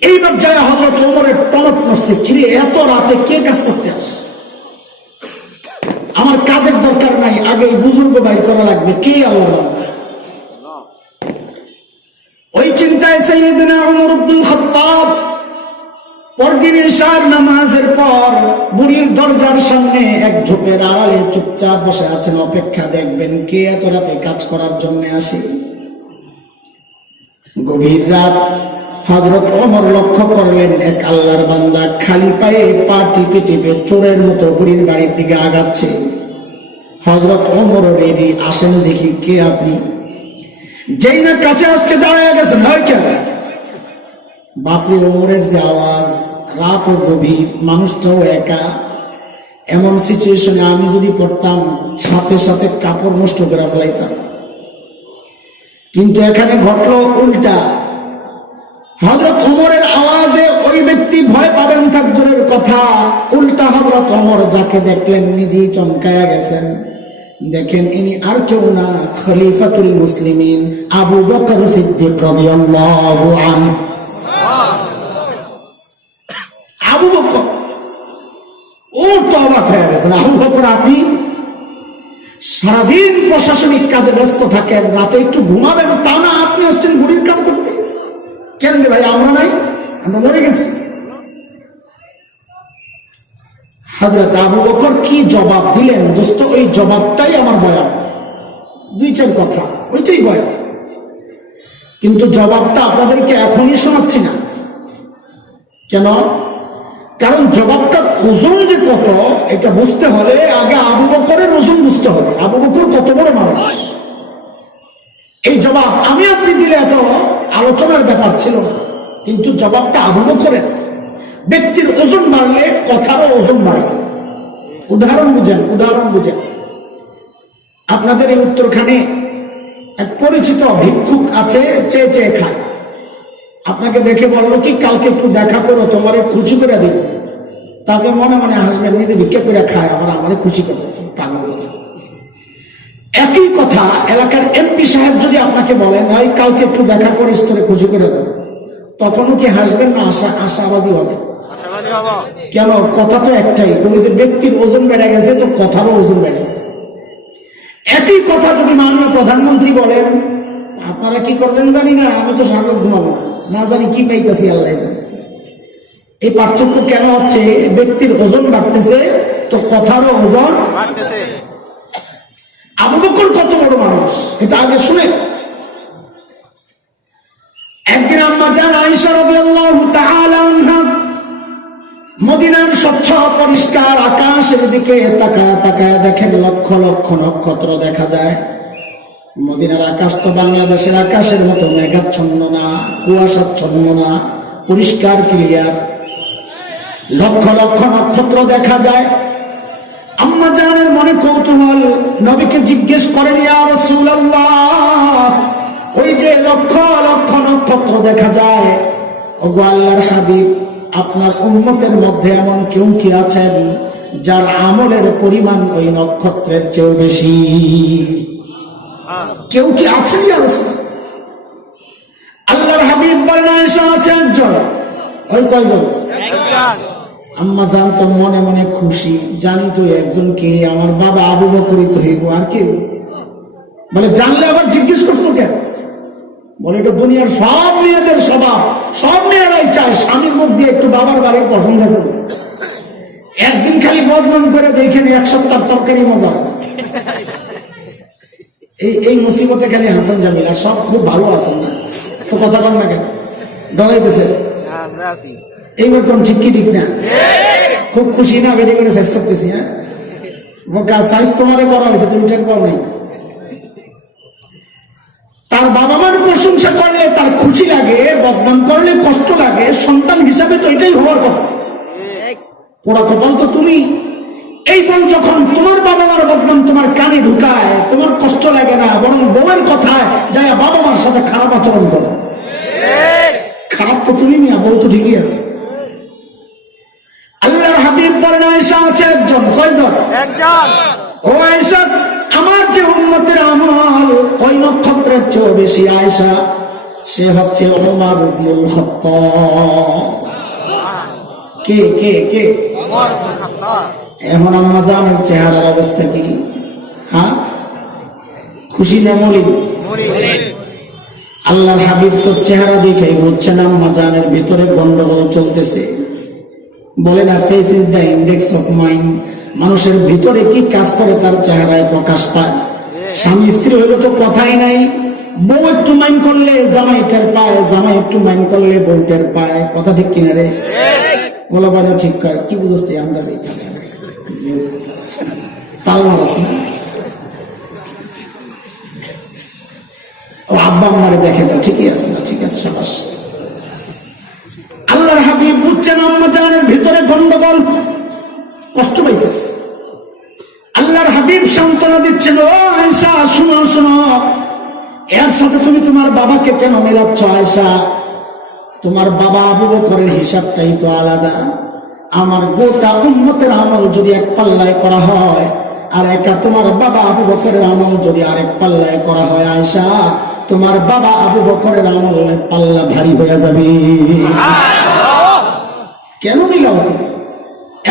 এইবার যায় হযরত ওমরের টনক নড়ছে, কিরে এত রাতে কে কাজ করতে আসে? আমার কাজের দরকার নাই, আগে বুজুর্গ বাইর করা লাগবে, কে আল্লাহ বান্দা? ওই চিন্তায় সাইয়্যিদনা ওমর ইবনুল খাত্তাব পরদিন ইশার নামাজের পর বুড়ির দরজার সামনে এক ঝোপের আড়ালে চুপচাপ বসে আছেন, অপেক্ষা দেখবেন কে এত রাতে কাজ করার জন্য আসে। গভীর রাত। হযরত ওমর লক্ষ্য করলেন এক আল্লাহর বান্দা খালি পায়ে পা টিপে টিপে চোরের মতো বুড়ির বাড়ির দিকে আগাচ্ছে। হযরত ওমর রেডি, আসেন দেখি কে আপনি। যেই না কাছে আসছে দাঁড়ায় গেছেন, হয় কেন? বাপরে ওমরের যে আওয়াজ, রাত ও গভীর, মানুষটাও একা। এমন সিচুয়েশনে আমি যদি পড়তাম সাথে সাথে কাপড় নষ্ট করে ফেলাইতাম। কিন্তু এখানে ঘটলো উল্টা। হযরত ওমরের আওয়াজে ওই ব্যক্তি ভয় পাবেন থাক দূরের কথা, উল্টা হযরত ওমর যাকে দেখলেন নিজেই চমকায়া গেছেন। দেখেন ইনি আর কেউ না, খলিফাতুল মুসলিমিন আবু বকর সিদ্দিক রাদিয়াল্লাহু আনহু। আবু বকর। ও তো অবাক হয়ে গেছেন, আবু বকর আপনি সারাদিন প্রশাসনিক কাজে ব্যস্ত থাকেন, রাতে একটু ঘুমাবেন তা না, আপনি হচ্ছেন বুড়ির কাম করতে? কেন রে ভাই, আমরা নাই? আমরা মরে গেছি। হযরত আবু বকর কি জবাব দিলেন দোস্ত, ওই জবাবটাই আমার বয়ান। দুই চার কথা, ওইটাই বয়ান, কিন্তু জবাবটা আপনাদেরকে এখনই শোনাচ্ছি না। কেন? কারণ জবাবটার ওজন যে কত এটা বুঝতে হলে আগে আবু বকরের ওজন বুঝতে হবে। আবু বকর কত বড় মানুষ, এই জবাব আমি আপনি দিলে এত আলোচনার ব্যাপার ছিল না, কিন্তু জবাবটা আবু বকরের। ব্যক্তির ওজন বাড়লে কথারও ওজন বাড়ে। উদাহরণ বুঝেন। আপনাদের এই উত্তরখানে এক পরিচিত ভিক্ষুক আছে, চেয়ে চেয়ে খায়। আপনাকে দেখে বললো কি কালকে একটু দেখা করো, তোমারে খুশি করে দিব। তাকে মনে মনে হাসবেন, নিজে ভিক্ষা করে খায়, আবার আমারে খুশি করে। পাগল কথা। একই কথা এলাকার এমপি সাহেব যদি আপনাকে বলেন ওই কালকে একটু দেখা করে স্তরে খুশি করে দেব, তখনও কি হাসবেন না আশাবাদী হবে? কেন? কথা তো একটাই, ওই যে ব্যক্তির ওজন বেড়ে গেছে তো কথারও ওজন বেড়ে গেছে। একই কথা যদি মাননীয় প্রধানমন্ত্রী বলেন, আপনারা কি করবেন জানি না, আমি তো সাগর ঘুমাবো না, জানি কি পাইতেছি আল্লাহ জানে। এই পার্থক্য কেন হচ্ছে? ব্যক্তির ওজন বাড়তেছে তো কথারও ওজন বাড়তেছে। আবু বকর কত বড় মানুষ এটা আগে শুনে। একদিন আম্মা জান আয়েশা রাদিয়াল্লাহু তাআলা আনহা মদিনার স্বচ্ছ পরিষ্কার আকাশের দিকে তাকায় তাকায় দেখেন লক্ষ লক্ষ নক্ষত্র দেখা যায়। মদিনার আকাশ তো বাংলাদেশের আকাশের মতো মেঘাচ্ছন্ন না, কুয়াশাচ্ছন্ন না, পরিষ্কার ক্লিয়ার। লক্ষ লক্ষ নক্ষত্র দেখা যায়। আম্মা জানের মনে কৌতূহল, নবীকে জিজ্ঞেস করেন, ইয়া রাসূলুল্লাহ, ওই যে লক্ষ লক্ষ নক্ষত্র দেখা যায়, ওগো আল্লাহর হাবিব, আপনার উম্মতের মধ্যে এমন কেউ কি আছেন যার আমলের পরিমাণ ওই নক্ষত্রের চেয়েও বেশি? কেউ কি আছেন ইয়া রাসূলুল্লাহ? আল্লাহর হাবিব বলেন, আয়েশা আছে একজন। ওই কয়জন? আম্মা জান তো মনে মনে খুশি, জানি তো একজনকে, আমার বাবা আবু বকরই তো হইব, আর কেউ? বলে জানলে আবার জিজ্ঞেস করছো কেন? বলে এটা দুনিয়ার সব মেয়েদের স্বভাব, সব মেয়েরাই চায় স্বামীর মুখ দিয়ে একটু বাবার বাড়ির প্রশংসা করবে। একদিন খালি বদনাম করে দেখেন, এক সপ্তাহ তরকারি মজা হয় না। এই মুসিবতে খালি হাসান জামিল, আর সব খুব ভালো আছেন না তো কথা বল না কেন? ডরাইতেছে এইবার কোন ঠিক কি ঠিক না? খুব খুশি না? বেরিয়ে করে শেষ করতেছি। হ্যাঁ, সাইজ তোমারে করা হয়েছে, তুমি টের পাও নাই। তার বাবা মার প্রশংসা করলে তার খুশি লাগে, বদনাম করলে কষ্ট লাগে। সন্তান হিসাবে তো এটাই হওয়ার কথা। পোড়া কপাল তো তুমি। এই বউ যখন তোমার বাবা মার বদনাম তোমার কানে ঢুকায়, তোমার কষ্ট লাগে না, বরং বউয়ের কথায় যায় বাবা মার সাথে খারাপ আচরণ করো। খারাপ তো তুমি না, বউ তো ঠিকই আছে। আল্লাহর হাবিব বলেন, আয়েশা আছে একজন। কয়জন? একজন। ও আয়েশা, আমার যে উম্মতের আমল ওই নক্ষত্রের চেয়েও বেশি আয়েশা, সে হচ্ছে ওমর ইবনুল খাত্তাব। কে কে কে? ওমর ইবনুল খাত্তাব। এখন আম্মা জানের চেহারার অবস্থা কি? হ্যাঁ, খুশি না মলিন? আল্লাহর হাবিব তো চেহারা দেখেই বুঝছেন আম্মা জানের ভিতরে গন্ডগোল চলতেছে। বলে না, face is the index of mind. মানুষের ভিতরে কি কাজ করে তার চেহারায় প্রকাশ পায়। স্বামী স্ত্রী হইলে তো কথাই নাই। বউ একটু মাইন্ড করলে জামাই টের পায়, জামাই একটু মাইন্ড করলে বউ টের পায়। কথা ঠিক কিনা রে? বলা বারে ঠিক কয়, কি বুঝতে আমরা তাও মারাস না। আব্বা আমারে দেখে তো ঠিকই আছে না? ঠিক আছে, সাবাস। আল্লাহর হাবিব বুঝছেন আম্মা জানের ভিতরে গন্ডগোল, কষ্ট পাইছে। আল্লাহর হাবিব সান্ত্বনা দিচ্ছেন, ও আয়েশা শুনো শুনো, এর সাথে তুমি তোমার বাবাকে কেন মেলাচ্ছ? আয়েশা, তোমার বাবা আবু বকরের হিসাবটাই তো আলাদা। আমার গোটা উম্মতের আমল যদি এক পাল্লায় করা হয়, আর একা তোমার বাবা আবু বকরের আমল যদি আরেক পাল্লায় করা হয়, আয়েশা, তোমার বাবা আবু বকরের আমল পাল্লা ভারী হয়ে যাবে। কেন মিলাও তুমি?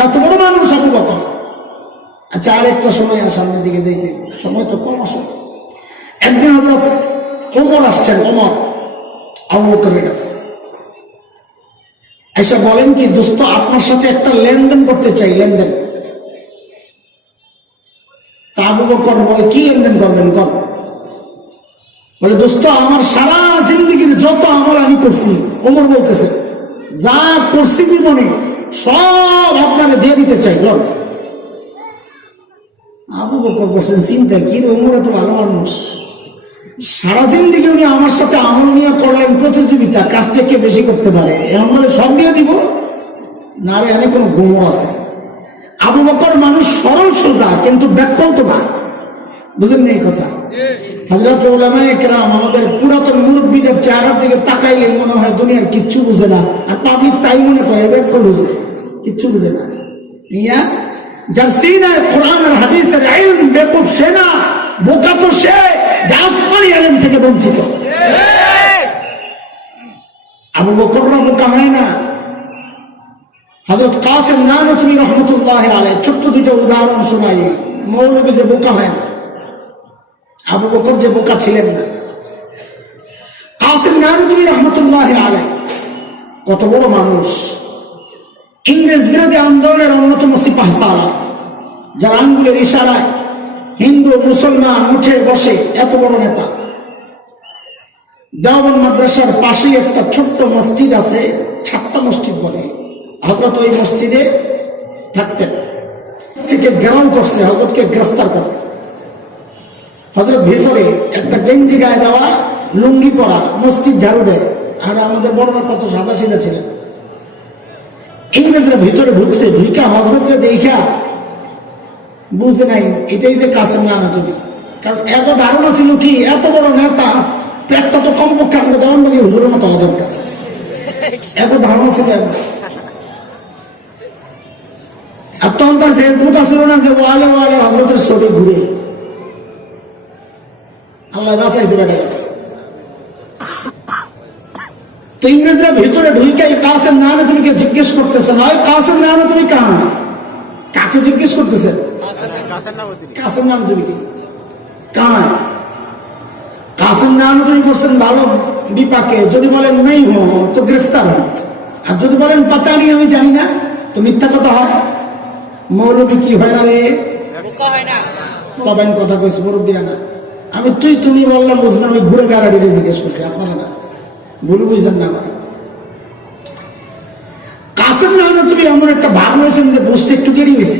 এত বড় মানুষ আবু বকর। আচ্ছা, আরেকটা সময় সামনের দিকে যেতে, সময় তো কম আসো। একদিন হযরত ওমর আসছেন, ওমর আবু বকরের কাছে এসে বলেন কি, দোস্ত আপনার সাথে একটা লেনদেন করতে চাই, লেনদেন। তা আবু বকর বলে, কি লেনদেন করবেন? কর। বলে, দোস্ত আমার সারা জিন্দগির যত আমল আমি করছি, ওমর বলতেছে, যা করছি জীবনে সব আপনারা দিয়ে দিতে চাই। লন আবু বকর বলছেন, চিন্তা কি রে, ওমর এত ভালো মানুষ, সারা জিন্দিগি উনি আমার সাথে আমল নিয়ে করলেন প্রতিযোগিতা, কাজ থেকে বেশি করতে পারে, আমরা সব দিয়ে দিব না রে, এনে কোনো গোমর আছে। আবু বকর মানুষ সরল সোজা, কিন্তু ব্যাকল্প না, বুঝেন না এই কথা? হযরত উলামায়ে কেরাম আমাদের পুরাতন মুরব্বীদের চেহারার দিকে তাকাইলে মনে হয় দুনিয়ার কিচ্ছু বুঝে না, আর পাবলিক তাই মনে করে ব্যাকল বুঝে, কিচ্ছু বুঝে না। ইয়া যার সিনায় কোরআন আর হাদিসের ইলম বেকুফ সে না, বোকা তো সে যে আসমানি ইলম থেকে বঞ্চিত। আবু বকররা বোকা হয় না। হযরত কাসিম নানতুবি রহমাতুল্লাহি আলাইহি ছোট্ট দুটো উদাহরণ শোনাই, মৌলবী যে বোকা হয় না, আবু বকর যে বোকা ছিলেন না। কাসিম নানতুবি রহমাতুল্লাহি আলাইহি কত বড় মানুষ, ইংরেজ বিরোধী আন্দোলনের অন্যতম সিপাহসালার, যার আঙ্গুলের ইশারায় হিন্দু মুসলমান উঠে বসে, এত বড় নেতা। দেওবন্দ মাদ্রাসার পাশে একটা ছোট্ট মসজিদ আছে, ছাত্তা মসজিদ বলে, হযরত ওই মসজিদে থাকতেন। থেকে ঘেরাও করছে, হযরতকে গ্রেফতার করে। হযরত ভিতরে একটা গেঞ্জি গায়ে দেওয়া, লুঙ্গি পরা, মসজিদ ঝাড়ু দেয়, আর আমাদের বড়রা কত সাদা সিধা ছিলেন। ইংরেজরা ভিতরে ঢুকছে, ঢুকা হযরতকে দেখা বুঝে নাই এটাই যে কাসেম নানতুবি, কারণ এত ধারণা ছিল কি এত বড় নেতা, পেটটা তো কমপক্ষে আমাদের দেওয়ান নাকি হুজুরের মতো হওয়া দরকার, এত ধারণা ছিল। আর তখন তার ফেসবুক আসলো না যে ওয়ালে ওয়ালে হযরতের ছবি ঘুরে, আল্লাহ বাঁচাইছে বেটা। তো ইংরেজরা ভিতরে ঢুকাই কাসেম নানতুবিকে জিজ্ঞেস করতেছেন, হয় কাসেম নানতুবি কাহা, কাকে জিজ্ঞেস করতেছেন? কাসেম নানতুবিকে। কাহা? কাসেম নানতুবি বলছেন ভালো বিপাকে, যদি বলেন নেই হো তো গ্রেফতার হন, আর যদি বলেন পাতা নেই আমি জানি না তো মিথ্যা কথা হয়। মৌলবী কি হয় না রে, তবেন কথা কইছে মুরব্বীরা না, আমি তুই তুমি বললাম বুঝলাম, আমি ঘুরে গাড়ি জিজ্ঞেস করছি, আপনারা না ভুল বুঝছেন না। আমার কাসেম নানতুবি এমন একটা ভাব হয়েছেন যে বুঝতে একটু দেরি হয়েছে,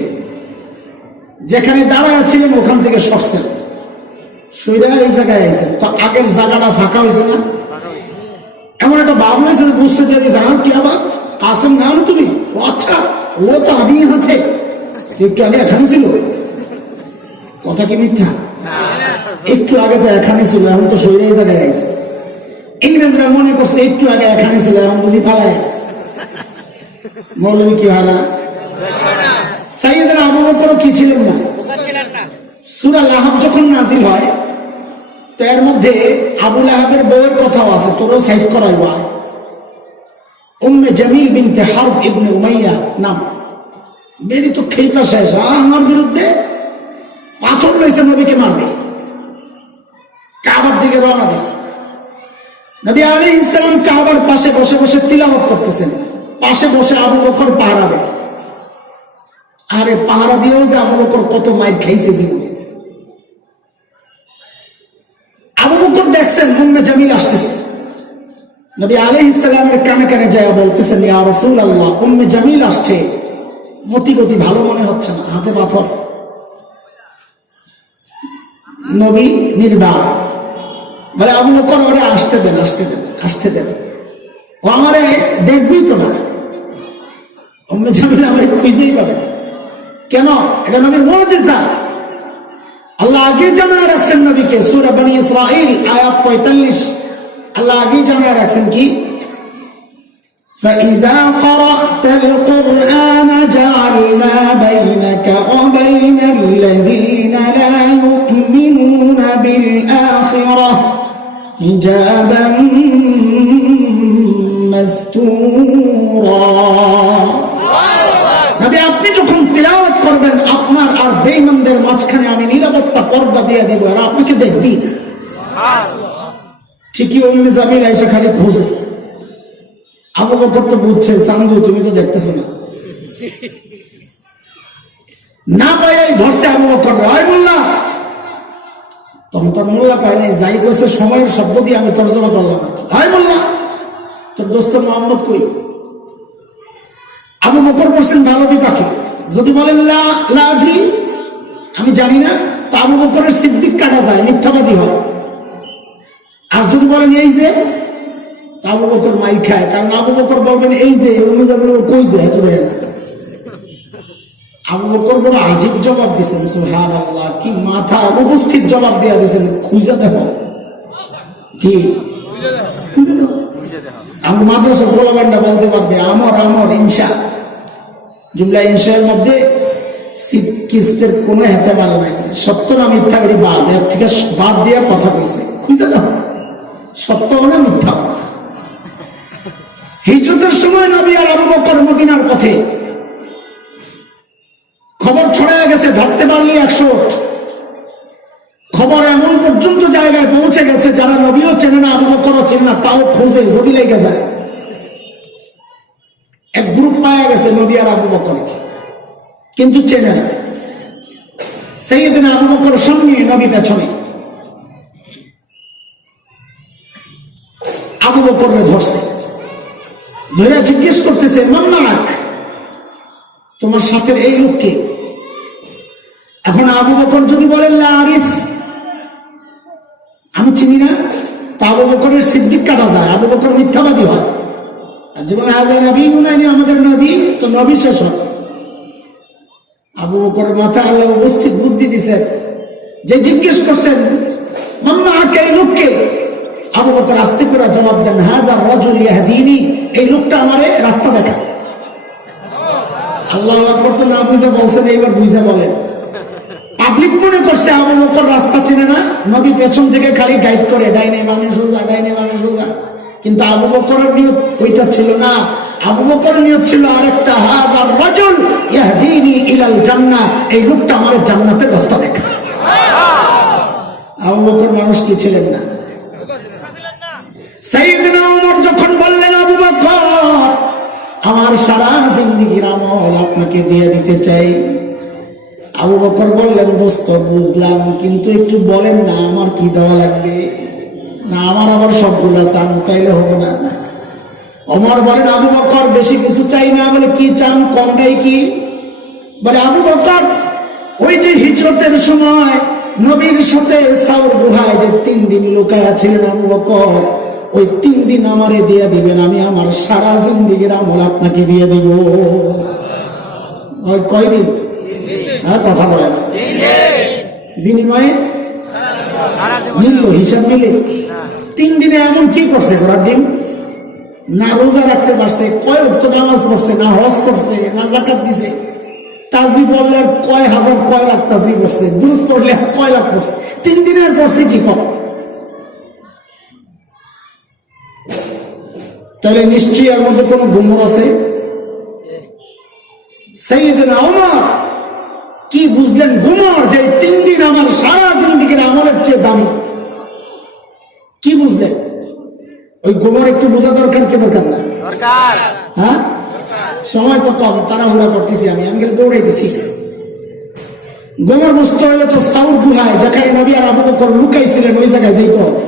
যেখানে দাঁড়ায় ছিলেন ওখান থেকে সরছেন, সুইরা এই জায়গায় আইছেন, তো আগের জায়গাটা ফাঁকা হয়েছে না, এমন একটা ভাব হয়েছে যে বুঝতে দেরি হয়েছে। হ্যাঁ কি আবার কাসেম নানতুবি, ও আচ্ছা, ও তো আমি হাতে একটু আগে এখানে ছিল, কথা কি মিথ্যা? একটু আগে তো এখানে ছিল, এখন তো সুইরা এই জায়গায় আইছে। ইংরেজরা মনে করছে একটু আগে এখানে ছিল, এখন বুঝি পালায়। মৌলবী কি হয় না? সাইয়েদনা আবু বকর কি ছিলেন না? সূরা লাহাব যখন নাযিল হয়, তো এর মধ্যে আবু লাহাবের বউয়ের কথাও আছে, তোরও সাইজ করাইব। উম্মে জামিল বিনতে হারব ইবনে উমাইয়া নাম, বেরি তো খেইপা শেষ, আমার বিরুদ্ধে পাথর লইছে, নবীকে মারবে, কাবার দিকে রওনা দিছে। নবী আলাইহিস সালাম কাবার পাশে বসে বসে তিলাওয়াত করতেছেন, পাশে বসে আবু বকর পাহারা দেয়। আরে পাহারা দিয়েও যে আবু বকর কত মাইর খাইছে জীবনে। আবু বকর দেখছেন উম্মে জামিল আসতেছে, নবী আলাইহিস সালামের কানে কানে যায় বলতেছেন, ইয়া রাসূলুল্লাহ, উম্মে জামিল আসছে, মতি গতি ভালো মনে হচ্ছে না, হাতে পাথর। নবী নির্বাক বলে, আবু বকর ওরে আসতে দেন, আসতে দেন, আসতে দেন, ও আমারে দেখবি তো না, উম্মে জামিল আমারে খুঁজেই পাবে। কেন? এটা নবীর মুজিজা, আল্লাহ আগে জানায় রাখছেন নবীকে। সূরা বনী ইসরাঈল আয়াত 45, আল্লাহ আগে জানায় রাখছেন কি, فَإِذَا قَرَأْتَ الْقُرْآنَ جَعَلْنَا بَيْنَكَ وَبَيْنَ الَّذِينَ لَا يُؤْمِنُونَ بِالْآخِرَةِ حِجَابًا مَسْتُورًا। নবী আপনি যখন তিলাওয়াত করবেন, আপনার আর বেঈমানদের মাঝখানে আমি নিরাপত্তা পর্দা দিয়ে দিব, আর আপনাকে দেখবি। ঠিকই উম্মে জামিল আয়েশা খালি খোঁজে, আবু বকর তো বুঝছে, চান্দু তুমি তো দেখতেছো না, না পাই ধরছে আবু বকর, হয় মোল্লা। তখন তোর মোল্লা পায় নাই, যাই করছে সময়ের শব্দ দিয়ে আমি তর্জমা করলাম, হয় মোল্লা তোর দোস্ত মোহাম্মদ কই? আবু বকর বলছেন ভালো বিপাকে, যদি বলেন লা লা আদ্রি, আমি জানি না, তো আবু বকরের সিদ্দিক কাটা যায়, মিথ্যাবাদী হয়। আর যদি বলেন এই যে, তা আবু বকর মাই খায়, কারণ আবু বকর বলবেন এই যে, উনি যাবেন কই যে এত রয়ে না। আবু বকর বড় আজীব জবাব দিচ্ছেন, সুবহানাল্লাহ, কি মাথা উপস্থিত জবাব দিয়া দিচ্ছেন, খুঁজে দেখো কি আমার মাদ্রাসা গোলাবান্ডা বলতে পারবে আমর আমর ইনশা, জুমলা ইনশার মধ্যে কিসের কোনো হেতেমাল নাই, সত্য না মিথ্যা করে বাদ, এর থেকে বাদ দিয়ে কথা বলছে, খুঁজে দেখো সত্য না মিথ্যা। হিজরতের সময় নবী আর আবু বকর মদিনার পথে, খবর ছড়ায় গেছে, ধরতে পারলি 100। খবর এমন পর্যন্ত জায়গায় পৌঁছে গেছে যারা নবীও চেনে না, আবু বকরও চেনে না, তাও খোঁজে, যদি লেগে যায়। এক গ্রুপ পাওয়া গেছে নবী আর আবু বকরকে, কিন্তু চেনে না। সাইয়েদনা আবু বকর সামনে, নবী পেছনে। আবু বকরকে ধরছে, ধরে জিজ্ঞেস করতেছে মাম্মাক, তোমার সাথে এই লোককে? এখন আবু বকর যদি বলেন লা আরিফ, আমি চিনি না, তা আবু বকরের সিদ্দিক কাটা যায়, আবু বকর মিথ্যাবাদী হয়। আর যেমন হাজার নবী উনাইনি আমাদের নবী, তো নবী শেষ হয়। আবু বকরের মাথা আল্লাহ উপস্থিত বুদ্ধি দিচ্ছেন, যে জিজ্ঞেস করছেন মাম্মা আকে, এই লোককে? আবু বকর আস্তে করে জবাব দেন, হাজার রাজুল ইয়াহদিনি, এই লোকটা আমারে রাস্তা দেখায়। আল্লাহু আকবার, তো না বুঝে বলছেন, এইবার বুঝে বলেন। পাবলিক মনে করছে আবু বকর রাস্তা চেনে না, নবী পেছন থেকে খালি গাইড করে, ডাইনে বামে সোজা, ডাইনে বামে সোজা। কিন্তু আবু বকরের নিয়ত ওইটা ছিল না, আবু বকরের নিয়ত ছিল আরেকটা, হাযার রাজুল ইয়াহদিনি ইলাল জান্নাহ, এই লোকটা আমার জান্নাতের রাস্তা দেখায়। আবু বকর মানুষ কি ছিলেন না? সাইয়েদনা ওমর যখন বললেন আবু বকর, আমার সারা জিন্দেগির আমল আপনাকে দিয়ে দিতে চাই। আবু বকর বললেন, দোস্ত বুঝলাম, কিন্তু একটু বলেন না আমার কি দেওয়া লাগবে? না আমার আবার সবগুলা চান, তাইলে হবে না। ওমর বলেন, আবু বকর বেশি কিছু চাই না। বলে কি চান, কমটাই কি? বলে আবু বকর, ওই যে হিজরতের সময় নবীর সাথে সাউর গুহায় যে 3 দিন লুকায়া ছিলেন আবু বকর, ওই 3 দিন আমারে দিয়ে দিবেন, আমি আমার সারা জিন্দেগির আমল আপনাকে দিয়ে দিব। ওই কয়দিন? হ্যাঁ, কথা বলে না, বিনিময়ে মিলল, হিসাব মিলে। 3 দিনে এমন কি করছে ঘোড়ার ডিম? না রোজা রাখতে পারছে, কয় ওয়াক্ত নামাজ পড়ছে, না হজ করছে, না যাকাত দিছে, তাসবিহ পড়লে কয় হাজার কয় লাখ তাসবিহ পড়ছে, দুরূদ পড়লে কয় লাখ পড়ছে, 3 দিনের পড়ছে কি কর? তাহলে নিশ্চয়ই এর মধ্যে কোন গুমর আছে। সাইয়েদনা ওমর কি বুঝলেন গুমর, যে 3 দিন আমার সারা জিন্দেগির আমলের চেয়ে দামি? কি বুঝলেন? ওই গুমর একটু বোঝা দরকার, কি দরকার না? হ্যাঁ, সময় তো কম, তাড়াহুড়া করতেছি আমি খালি দৌড়াইতেছি। গুমর বুঝতে হলে তো সাউর গুহায়, যেখানে নবী আর আবু বকর লুকাইছিলেন, ওই জায়গায় যাইতে হবে।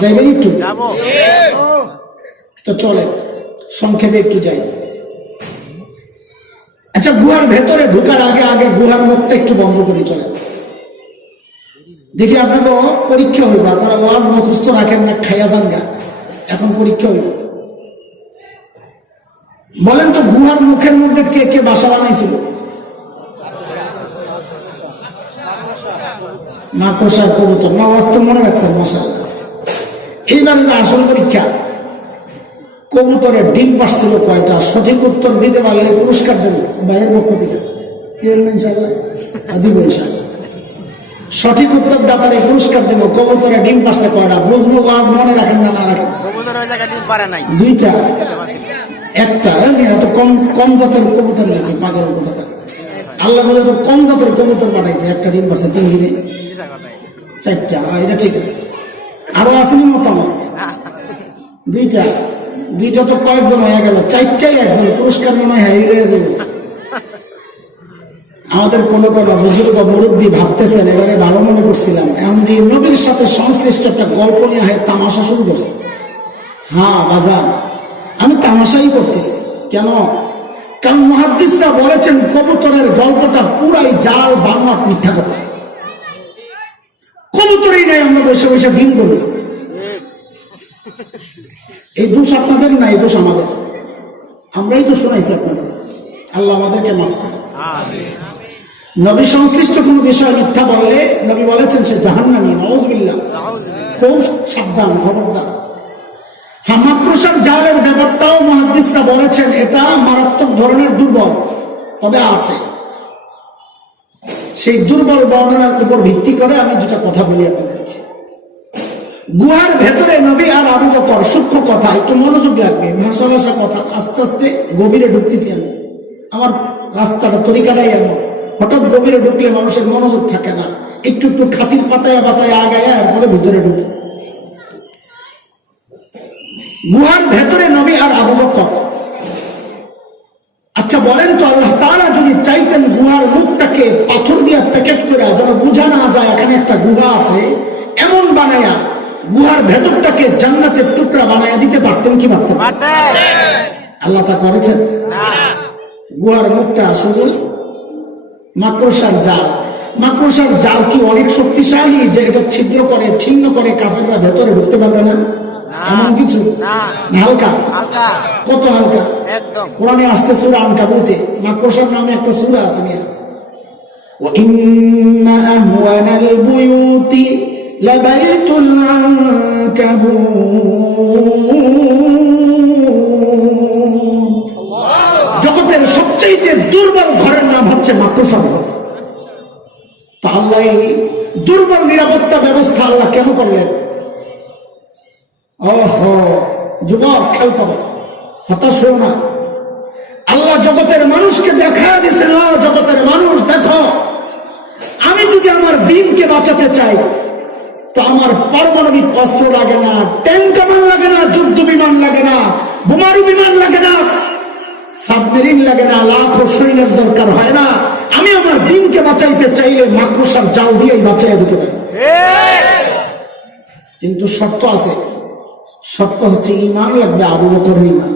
যাইবেন একটু? তো চলে সংক্ষেপে একটু যাই। আচ্ছা, গুহার ভেতরে ঢুকার আগে আগে গুহার মুখটা একটু বন্ধ করে চলে দেখি। আপনাকে পরীক্ষা হইব, আপনারা ওয়াজ মুখস্থ রাখেন না, খাইয়া যান গা, এখন পরীক্ষা হইব। বলেন তো, গুহার মুখের মধ্যে কে কে বাসা বানাইছিল? মাকড়সা, কবুতর। না, ওয়াজ তো মনে রাখছেন, মাশাআল্লাহ। এইবার আসল পরীক্ষা, কবুতরের ডিম পারছিল কয়টা? সঠিক উত্তর দিতে পারলে পুরস্কার দেব ভাইয়ের পক্ষ থেকে, ইনশাআল্লাহ দিব ইনশাআল্লাহ। সঠিক উত্তর দাতারে পুরস্কার দেব। কবুতরের ডিম পারছে কয়টা? বুঝবো, ওয়াজ মনে রাখেন না, না রাখেন? 2টা, 1টা। এত কম কম জাতের কবুতর নাকি? পাগল কবুতর। আল্লাহ বলে তো কম জাতের কবুতর পাঠাইছে, 1টা ডিম পারছে 3 দিনে, 4টা। এটা ঠিক আছে। আরো আসেনি মতামত? 2টা তো কয়েকজন হয়ে গেল, 4টাই একজন। পুরস্কার মনে হয় হারিয়ে যাবে। আমাদের কোন বুজুর্গ মুরব্বী ভাবতেছেন, এবারে ভালো মনে করছিলাম, এমন নবীর সাথে সংশ্লিষ্ট একটা গল্প নিয়ে হয় তামাশা শুরু করছে। হ্যাঁ বাজার, আমি তামাশাই করতেছি। কেন? কারণ মুহাদ্দিসরা বলেছেন কবুতরের গল্পটা পুরাই জাল, বানোয়াট, মিথ্যা কথা। কবুতরই নাই, আমরা বসে বসে দিন বলি। এই দোষ আপনাদের না, এই দোষ আমাদের। আমরাই তো শোনাইছি আপনাদের। আল্লাহ আমাদেরকে মাফ করে। নবী সংশ্লিষ্ট কোন বিষয় মিথ্যা বললে নবী বলেছেন সে জাহান্নামী, নাউযুবিল্লাহ। খুব সাবধান, খবরদার। হ্যাঁ, মাকড়সার জালের ব্যাপারটাও মুহাদ্দিসরা বলেছেন এটা মারাত্মক ধরনের দুর্বল, তবে আছে। সেই দুর্বল বর্ণনার উপর ভিত্তি করে আমি দুটা কথা বলি আপনাদেরকে। গুহার ভেতরে নবী আর আবু বকর, সূক্ষ্ম কথা, একটু মনোযোগ লাগবে, ভাষা ভাষা কথা, আস্তে আস্তে গভীরে ঢুকতেছি আমি। আমার রাস্তাটা তরিকাটাই এমন, হঠাৎ গভীরে ঢুকলে মানুষের মনোযোগ থাকে না, একটু একটু খাতির পাতায় পাতায় আগায় এরপরে ভিতরে ঢুকে। গুহার ভেতরে নবী আর আবু বকর। আচ্ছা বলেন তো, আল্লাহ তাআলা যদি চাইতেন গুহার মুখটাকে পাথর দিয়ে প্যাকেট করে যেন বোঝা না যায় এখানে একটা গুহা আছে, এমন বানায়া গুহার ভেতরটাকে জান্নাতের টুকরা বানায়া দিতে পারতেন কি পারতেন? আল্লাহ তা করেছেন? গুহার মুখটা শুধু মাকড়সার জাল। মাকড়সার জাল কি অনেক শক্তিশালী যে এটা ছিদ্র করে, ছিন্ন করে কাফেররা ভেতরে ঢুকতে পারবে না? এমন কিছু হালকা, কত হালকা। কোরআনে আসছে সূরা আনকাবুতে, মাকড়সার নামে একটা সূরা আছে। وَإِنَّ أَهْوَنَ الْبُيُوتِ لَبَيْتُ الْعَنكَبُوتِ। জগতের সবচেয়ে দুর্বল ঘরের নাম হচ্ছে মাকড়সার ঘর। তা আল্লাহ এই দুর্বল নিরাপত্তা ব্যবস্থা আল্লাহ কেন করলেন? ওহো যুবক, খেয়াল করো, হতাশ হও না। আল্লাহ জগতের মানুষকে দেখা দিয়েছেন, জগতের মানুষ দেখো, আমি যদি আমার দিনকে বাঁচাতে চাই তো আমার পারমাণবিক অস্ত্র লাগে না, ট্যাঙ্ক কামান লাগে না, যুদ্ধ বিমান লাগে না, বোমারু বিমান লাগে না, সাবমেরিন লাগে না, লাখো সৈন্যের দরকার হয় না। আমি আমার দিনকে বাঁচাইতে চাইলে মাকড়সার জাল দিয়েই বাঁচাইয়া দিতে পারি। কিন্তু শর্ত আছে, শর্ত হচ্ছে ঈমান লাগবে, আবু বকরের ঈমান।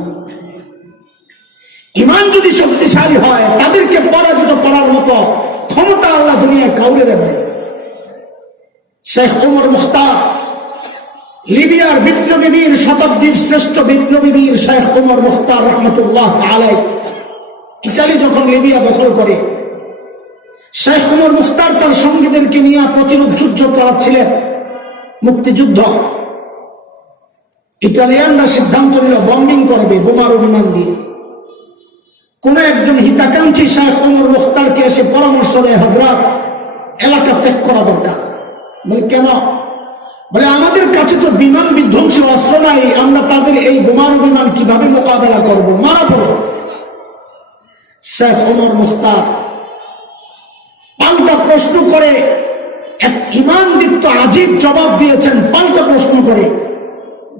ঈমান যদি শক্তিশালী হয় তাদেরকে পরাজিত করার মতো ক্ষমতা আল্লাহ দুনিয়ায় কাউরে দেবে। শেখ ওমর মুখতার, লিবিয়ার বিপ্লবী বীর, শতাব্দীর শ্রেষ্ঠ বিপ্লবী বীর শেখ ওমর মুখতার রহমতুল্লাহ আলাইহি, ইতালি যখন লিবিয়া দখল করে, শেখ ওমর মুখতার তার সঙ্গীদেরকে নিয়ে প্রতিরোধ যুদ্ধ চালাচ্ছিলেন, মুক্তিযুদ্ধ। ইটালিয়ানরা সিদ্ধান্ত নিল বম্বিং করবে বোমারু বিমান দিয়ে। কোন একজন হিতাকাঙ্ক্ষী শেখ ওমর মুখতারকে এসে পরামর্শ দেয়, হযরত এলাকা ত্যাগ করা দরকার। বলে কেন? বলে আমাদের কাছে তো বিমান বিধ্বংসী অস্ত্র নাই, আমরা তাদের এই বোমারু বিমান কিভাবে মোকাবেলা করব, মারা পড়ব। শেখ ওমর মুখতার পাল্টা প্রশ্ন করে এক ঈমান দীপ্ত আজীব জবাব দিয়েছেন। পাল্টা প্রশ্ন করে,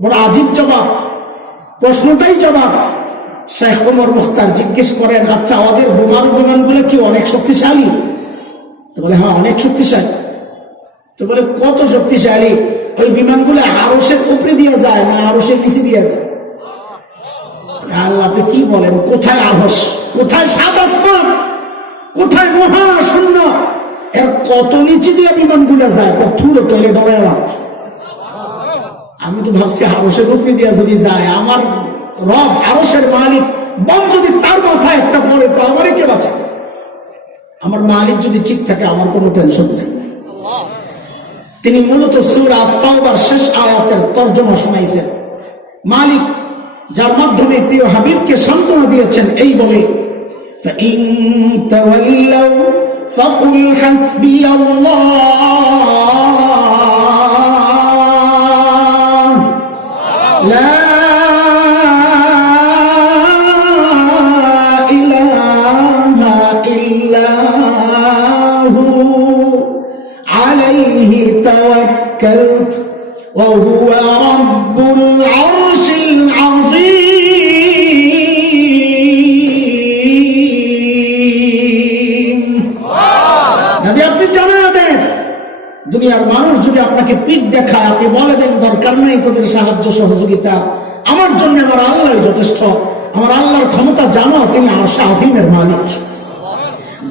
বড় আজীব জবাব, প্রশ্নটাই জবাব। শেখ ওমর মুখতার জিজ্ঞেস করেন, আচ্ছা ওদের বোমারু বিমানগুলো কি অনেক শক্তিশালী? তো বলে হ্যাঁ অনেক শক্তিশালী। তো বলে কত শক্তিশালী? ওই বিমানগুলো আরশের উপরে দিয়ে যায় না আরশের নিচে দিয়ে যায়? আল্লাহ আপনি কি বলেন? কোথায় আরশ, কোথায় সাত আসমান, কোথায় মহাশূন্য, এর কত নিচে দিয়ে বিমানগুলো যায়? থুড়ে তৈরি ডরে এলাম। আমি তো ভাবছি আরশের উপরে দিয়ে যদি যায়, আমার রব আরশের মালিক বম যদি তার মাথায় একটা পড়ে তো আমারে কে বাঁচাবে? আমার মালিক যদি ঠিক থাকে আমার কোনো টেনশন নেই। তিনি মূলত সূরা তাওবার শেষ আয়াতের তরজমা শোনাইছেন। মালিক যার মাধ্যমে প্রিয় হাবিবকে সান্ত্বনা দিয়েছেন এই বলে, فَإِن تَوَلَّوْا فَقُلْ حَسْبِيَ اللَّهُ لَا إِلَهَ إِلَّا هُوَ عَلَيْهِ تَوَكَّلْتُ وَهُوَ رَبُّ الْعَرْشِ الْعَظِيمِ। নবী আপনি জানান দেন, দুনিয়ার মানুষ যদি আপনাকে পিঠ দেখায়, আপনি বলে দেন দরকার নেই তোদের সাহায্য সহযোগিতা, আমার জন্য আমার আল্লাহ যথেষ্ট। আমার আল্লাহর ক্ষমতা জানো, তিনি আরশে আজিমের মালিক।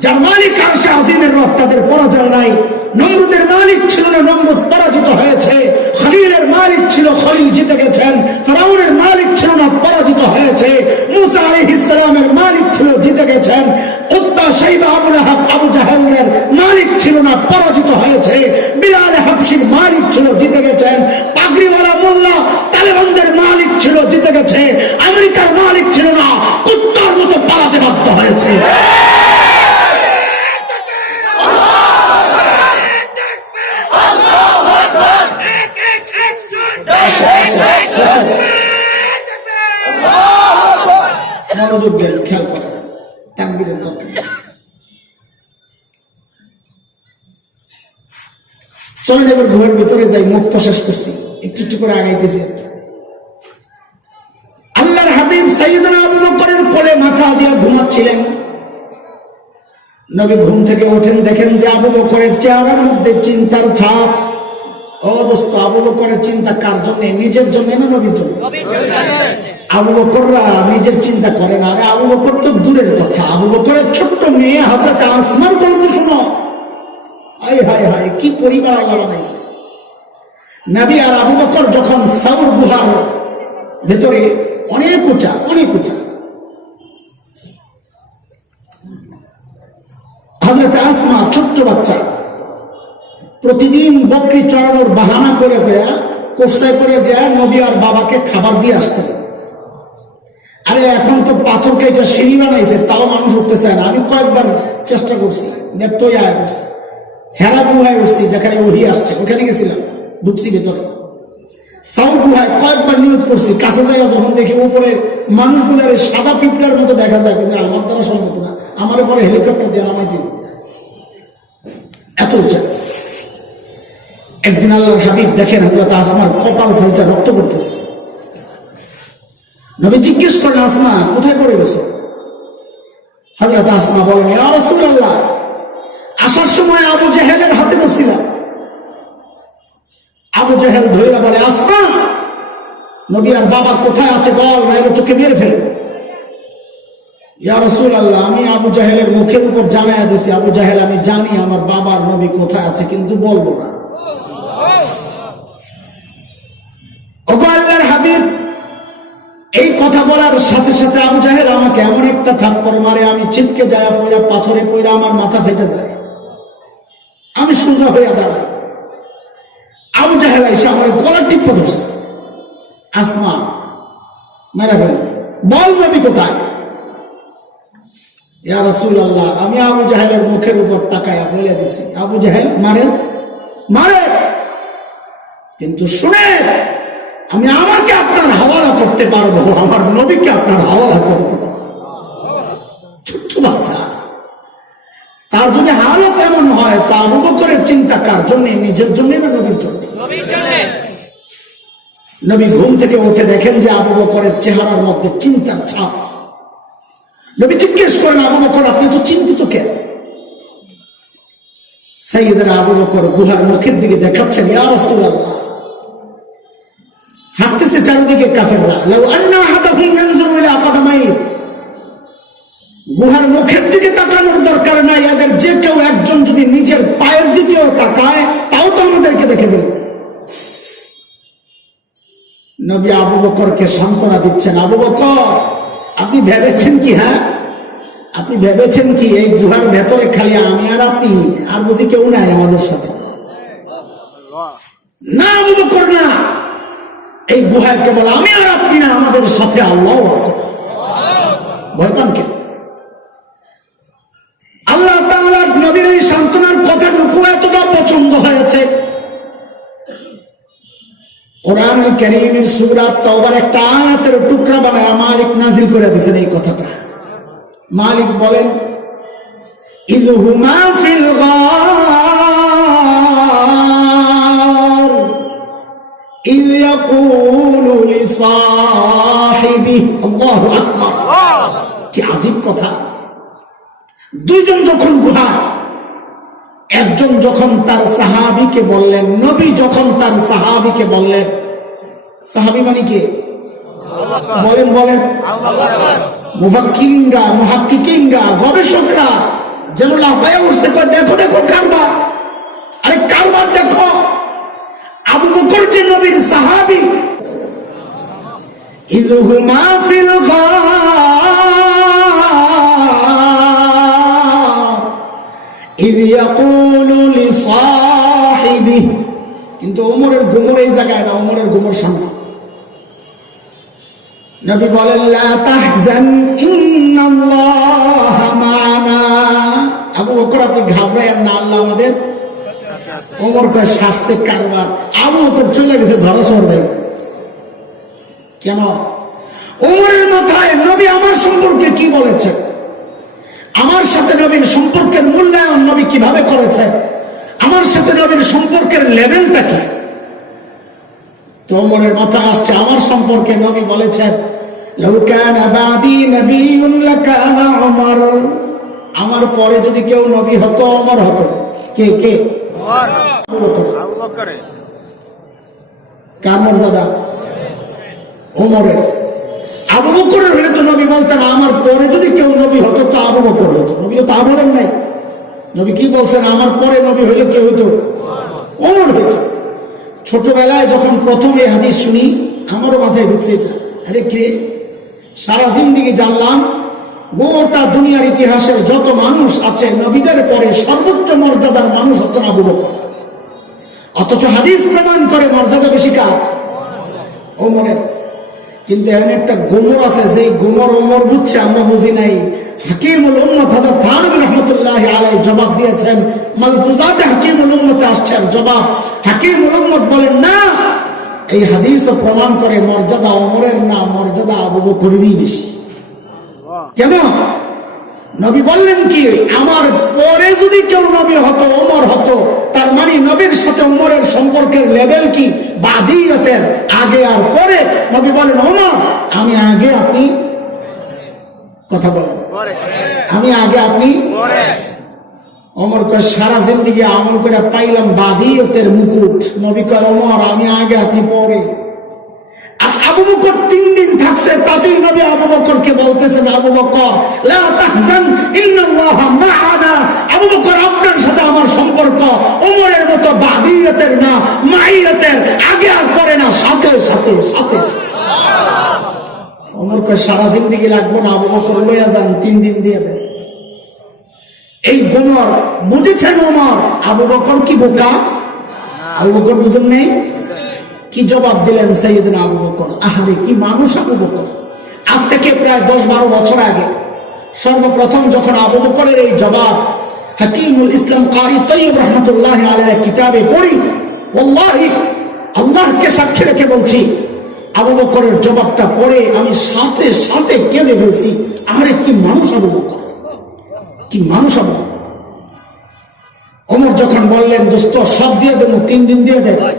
যার মালিক আরশে আজিমের রব, তাদের পরাজয় নাই। নমরুদের মালিক ছিল না, নমরুদ পরাজিত হয়েছে। খলিলের মালিক ছিল, খলিল জিতে গেছেন। ফিরআউনের মালিক ছিল না, পরাজিত হয়েছে। মুসা আলাইহিস সালামের মালিক ছিল, জিতে গেছেন। উতবা, শাইবা, আবু লাহাব, আবু জাহেলের মালিক ছিল না, পরাজিত হয়েছে। বিলাল হাবশির মালিক ছিল, জিতে গেছেন। পাগড়িওয়ালা মোল্লা তালেবানদের মালিক ছিল, জিতে গেছে। আমেরিকার মালিক ছিল না, কুত্তার মতো পালাতে বাধ্য হয়েছে। মনোযোগ দেন, খেয়াল করেন, তাকবীরের দরকার। চলেন এবার গুহার ভিতরে যাই, মুক্ত শেষ করছি, একটু একটু করে আগাইতেছি। আল্লাহর হাবিব সাইয়েদনা আবু বকরের কোলে মাথা দিয়ে ঘুমাচ্ছিলেন। নবী ঘুম থেকে ওঠেন, দেখেন যে আবু বকরের চেহারার মধ্যে চিন্তার ছাপ। অবস্থা আবু বকরের চিন্তা কার জন্য? নিজের জন্য না নবীর জন্য? আবু বকররা নিজের চিন্তা করে না। আরে আবু বকর তো দূরের কথা, আবু বকরের ছোট্ট মেয়ে হযরত আসমার গল্প শোনো। হায় হায় হায়, কি পরিবার আল্লাহ বানাইছে। নবী আর আবু বকর যখন সাউর গুহার ভেতরে, অনেক উঁচা, অনেক উঁচা, হযরত আসমা ছোট্ট বাচ্চা, প্রতিদিন বকরি চড়ানোর বাহানা করে কোস্তায় করে যায় নবী আর বাবাকে খাবার দিয়ে আসতেন। আরে এখন তো পাথর কেটে সিঁড়ি বানাইছে, তাও মানুষ উঠতে চায় না। আমি কয়েকবার চেষ্টা করছি, নেপতই আয় করছি, হেরা গুহায় উঠছি, যেখানে ওহি আসছে, ওখানে গেছিলাম, ঢুকছি ভেতরে। সাউথ গুহায় কয়েকবার নিয়ত করছি, কাছে যায় যখন দেখি উপরে মানুষগুলার সাদা পিঁপড়ার মতো দেখা যায়, আমার দ্বারা সম্ভব না, আমার পরে হেলিকপ্টার দিয়ে নামাই দিন, এত উঁচা। একদিন আল্লাহর হাবিব দেখেন হযরত আসমার কপাল ফাইটা রক্ত করতেছে। নবী জিজ্ঞেস করেন, আসমা কোথায় পড়ে গেছো? হযরত আসমা বলেন, ইয়া রাসূলুল্লাহ, আসার সময় আবু জাহেলের হাতে বসছিলাম। আবু জাহেল ধইরা বলে, আসমা, নবী আর বাবা কোথায় আছে বল, নাইলে তোকে মেরে ফেলব। ইয়া রাসূলুল্লাহ, আমি আবু জাহেলের মুখের উপর জানাইয়া দিছি, আবু জাহেল, আমি জানি আমার বাবার নবী কোথায় আছে, কিন্তু বলবো না। ওগো আল্লাহর হাবিব, এই কথা বলার সাথে সাথে আবু জাহেল আমাকে এমন একটা থাপ্পড় মারে, আমি ছিটকে যায় পড়া, পাথরে পড়া আমার মাথা ফেটে যায়। আমি সোজা হইয়া দাঁড়াই। আবু জাহেল এসে আমার গলা টিপে ধরছে। আসমা মেরে ফেল, বল নবী কোথায়? ইয়া রাসূলুল্লাহ, আমি আবু জাহেলের মুখের উপর তাকায়া বলে দিছি, আবু জাহেল মারে মারে, কিন্তু শুনে, আমি আমাকে আপনার হাওয়ালা করতে পারবো, আমার নবীকে আপনার হাওয়ালা করবো। ছোট্ট বাচ্চা, তার যদি হালত এমন হয়, তা আবু বকরের চিন্তা কার জন্য? নিজের জন্য না নবীর জন্য? নবী ঘুম থেকে উঠে দেখেন যে আবু বকরের চেহারার মধ্যে চিন্তার ছাপ। নবী জিজ্ঞেস করেন, আবু বকর, আপনি তো চিন্তিত কেন? সাইয়েদনা আবু বকর গুহার মুখের দিকে দেখাচ্ছেন, ইয়া রাসূলুল্লাহ, হাঁটতেছে চারিদিকে কাফেররা। লাউ আন্না আহাদাহুম ইয়ানজুরু ইলা কাদামাই, গুহার মুখের দিকে তাকানোর দরকার নাই, এদের যে কেউ একজন যদি নিজের পায়ের দিকেও তাকায়, তাও তো আমাদেরকে দেখে ফেলবে। নবী আবু বকরকে সান্ত্বনা দিচ্ছেন, আবু বকর, আপনি ভেবেছেন কি? হ্যাঁ, আপনি ভেবেছেন কি এই গুহার ভেতরে খালি আমি আর আপনি, আর বুঝি কেউ নাই আমাদের সাথে? না আবু বকর, না, এই গুহায় কেবল আমি আর আপনি না, আমাদের সাথে আল্লাহ আছে। ভয় পান কেন? আল্লাহ তাআলা নবীর এই সান্ত্বনার কথাটুকু এতটা পছন্দ হয়েছে, কোরআনুল কারীমের সূরা তাওবার একটা আয়াতের টুকরা বানায় মালিক নাযিল করে দিয়েছেন এই কথাটা। মালিক বলেন, ইযহুমা ফিল গার ইয ইয়াকুলু লিসাহিবিহি, আল্লাহু আকবার, কি আজীব কথা। দুইজন যখন গুহা, একজন যখন তার সাহাবীকে বললেন, নবী যখন তার সাহাবীকে বললেন, সাহাবী মানে কি? বলেন বলেন। মুহাক্কিকিনরা গবেষকরা যেন লাফায়া উঠতে কয় দেখো দেখো কারবার, আরে কারবার দেখো। আবু বকর যে নবীর সাহাবী, ইযহুমা ফিল গার ইয ইয়াকুলু লিসাহিবিহি, কিন্তু ওমরের ঘুমর এই জায়গায় না, ওমরের ঘুমর সামনে। নবী বলেন লা তাহজান ইন্নাল্লাহা মা'ানা, আবু বকর আপনি ঘাবড়ায়েন না, আল্লাহ আমাদের। ওমর কয় শাস্তে কারবার। আবু বকর চলে গেছে ধরা সরবে। কেন? ওমরের মাথায় নবী আমার সম্পর্কে কি বলেছেন, আমার সাথে নবীর সম্পর্কের মূল্যায়ন নবী কিভাবে করেছেন, আমার সাথে নবীর সম্পর্কের লেভেলটা কি। তো ওমরের মাথায় আসছে আমার সম্পর্কে নবী বলেছেন লাউ কানা বাদি নবিয়্যুন লাকানা ওমর, আমার পরে যদি কেউ নবী হতো ওমর হতো। কে কে? আবু বকর। কার মর্যাদা? ওমরের। আবু বকরের হলে তো নবী বলতেন আমার পরে যদি কেউ নবী হতো তো আবু বকর হতো। নবী তো তা বলেন নাই। নবী কি বলছেন? আমার পরে নবী হলে কেউ হতো ওমর হতো। ছোটবেলায় যখন প্রথম এই হাদিস শুনি আমারও মাথায় ঢুকছে এটা, আরে কে? সারা জিন্দেগি জানলাম গোটা দুনিয়ার ইতিহাসে যত মানুষ আছে নবীদের পরে সর্বোচ্চ মর্যাদার মানুষ হচ্ছেন আবু বকর, অথচ হাদিস প্রমাণ করে মর্যাদা বেশি কার? ওমরের। কিন্তু এখানে একটা গোমর আছে, যে গোমর ওমর বুঝছে আমরা বুঝি নাই। হাকিমুল উম্মত হযরত থানবী রাহমাতুল্লাহি আলাইহি জবাব দিয়েছেন, মালফুজাতে হাকিমুল উম্মতে আসছেন জবাব। হাকিমুল উম্মত বলেন না, এই হাদিসও প্রমাণ করে মর্যাদা ওমরের না, মর্যাদা আবু বকরেরই বেশি। কেন? নবী বললেন কি, আমার পরে যদি কেউ নবী হতো ওমর হতো, তার মানে নবীর সাথে ওমরের সম্পর্কের লেভেল কি? বাদিয়তের আগে আর পরে। নবী বলেন ওমর আমি আগে, আপনি কথা বলেন আমি আগে আপনি পরে। ওমর কয় সারা জিন্দেগি আমল করে পাইলাম বাদিয়তের মুকুট। নবী কয় ওমর আমি আগে আপনি পরে। আর আবু বকর 3 দিন থাকছে, তাতেই নবী আবু বকরকে বলতেছেন আবু বকর লা তাহজান ইন্নাল্লাহা মা'ানা, আবু বকর আপনার সাথে আমার সম্পর্ক ওমরের মতো বাদিয়তের না, মাইয়াতের, আগে আর পরে না, সাথে সাথে সাথে। ওমর কয় সারা জিন্দেগি লাগবো না, আবু বকর লইয়া যান, 3 দিন দিয়ে দেন। এই গোমর বুঝেছেন ওমর। আবু বকর কি বোকা? আবু বকর বুঝেন নেই? কি জবাব দিলেন সাইয়েদনা আবু বকর? আহারে কি মানুষ আবু বকর! আজ থেকে প্রায় 10-12 বছর আগে সর্বপ্রথম যখন আবু বকরের এই জবাব হাকিমুল ইসলাম কারি তৈয়ব রহমতুল্লাহি আলাইহি কিতাবে পড়ি, ওয়াল্লাহি আল্লাহকে সাক্ষী রেখে বলছি, আবু বকরের জবাবটা পড়ে আমি সাথে সাথে কেঁদে ফেলছি। আরে কি মানুষ আবু বকর, কি মানুষ আবু বকর! ওমর যখন বললেন দোস্ত সব দিয়ে দেবো, 3 দিন দিয়ে দেয়,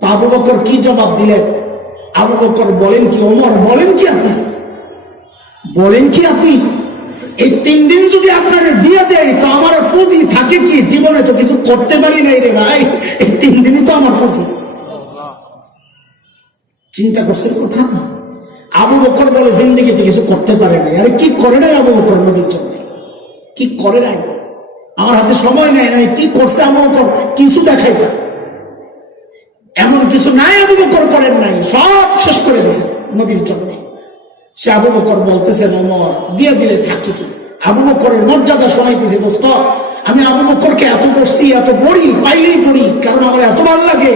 তা আবু বকর কি জবাব দিলেন? আবু বকর বলেন কি, ওমর বলেন কি আপনি, বলেন কি আপনি এই 3 দিন যদি আপনারা দিয়ে দেয় তো আমার পুঁজি থাকে কি? জীবনে তো কিছু করতে পারি নাই রে ভাই, এই 3 দিনই তো আমার পুঁজি। চিন্তা করছেন কথা? আবু বকর বলে জিন্দেগিতে কিছু করতে পারে নাই। আরে কি করে নাই আবু বকর নবীর জন্য? কি করে নাই? আমার হাতে সময় নেই নাই, কি করছে আবু বকর? কিছু দেখাই না, এমন কিছু নাই আবু বকর করেন নাই, সব শেষ করে দিয়েছে নবীর জন্য। সে আবু বকর বলতেছেন ওমর দিয়ে দিলে থাকি কি? আবু বকরের মর্যাদা শোনাইতেছে দোস্ত, আমি আবু বকরকে এত বসছি, এত পড়ি, পাইলেই পড়ি, কারণ আমার এত ভালো লাগে।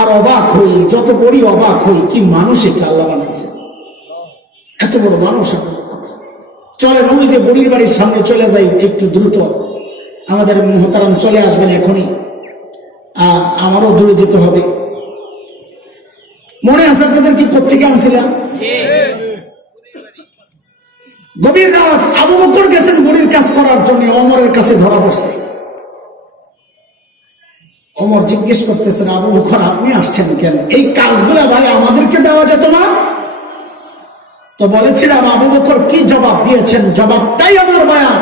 আর অবাক হই, যত পড়ি অবাক হই, কি মানুষ এটা আল্লাহ বানাইছে, এত বড় মানুষ। চলেন ওই যে বুড়ির বাড়ির সামনে চলে যাই একটু দ্রুত, আমাদের মোহতারাম চলে আসবেন এখনই, আমারও দূরে যেতে হবে। মনে আছে আপনাদের কি কোত্থেকে আনছিলাম? গভীর রাত আবু বকর গেছেন বুড়ির কাজ করার জন্য, ওমরের কাছে ধরা পড়ছে। ওমর জিজ্ঞেস করতেছেন আবু বকর আপনি আসছেন কেন? এই কাজগুলা ভাই আমাদেরকে দেওয়া যেত না? তো বলেছিলাম আবু বকর কি জবাব দিয়েছেন, জবাবটাই আমার বয়ান।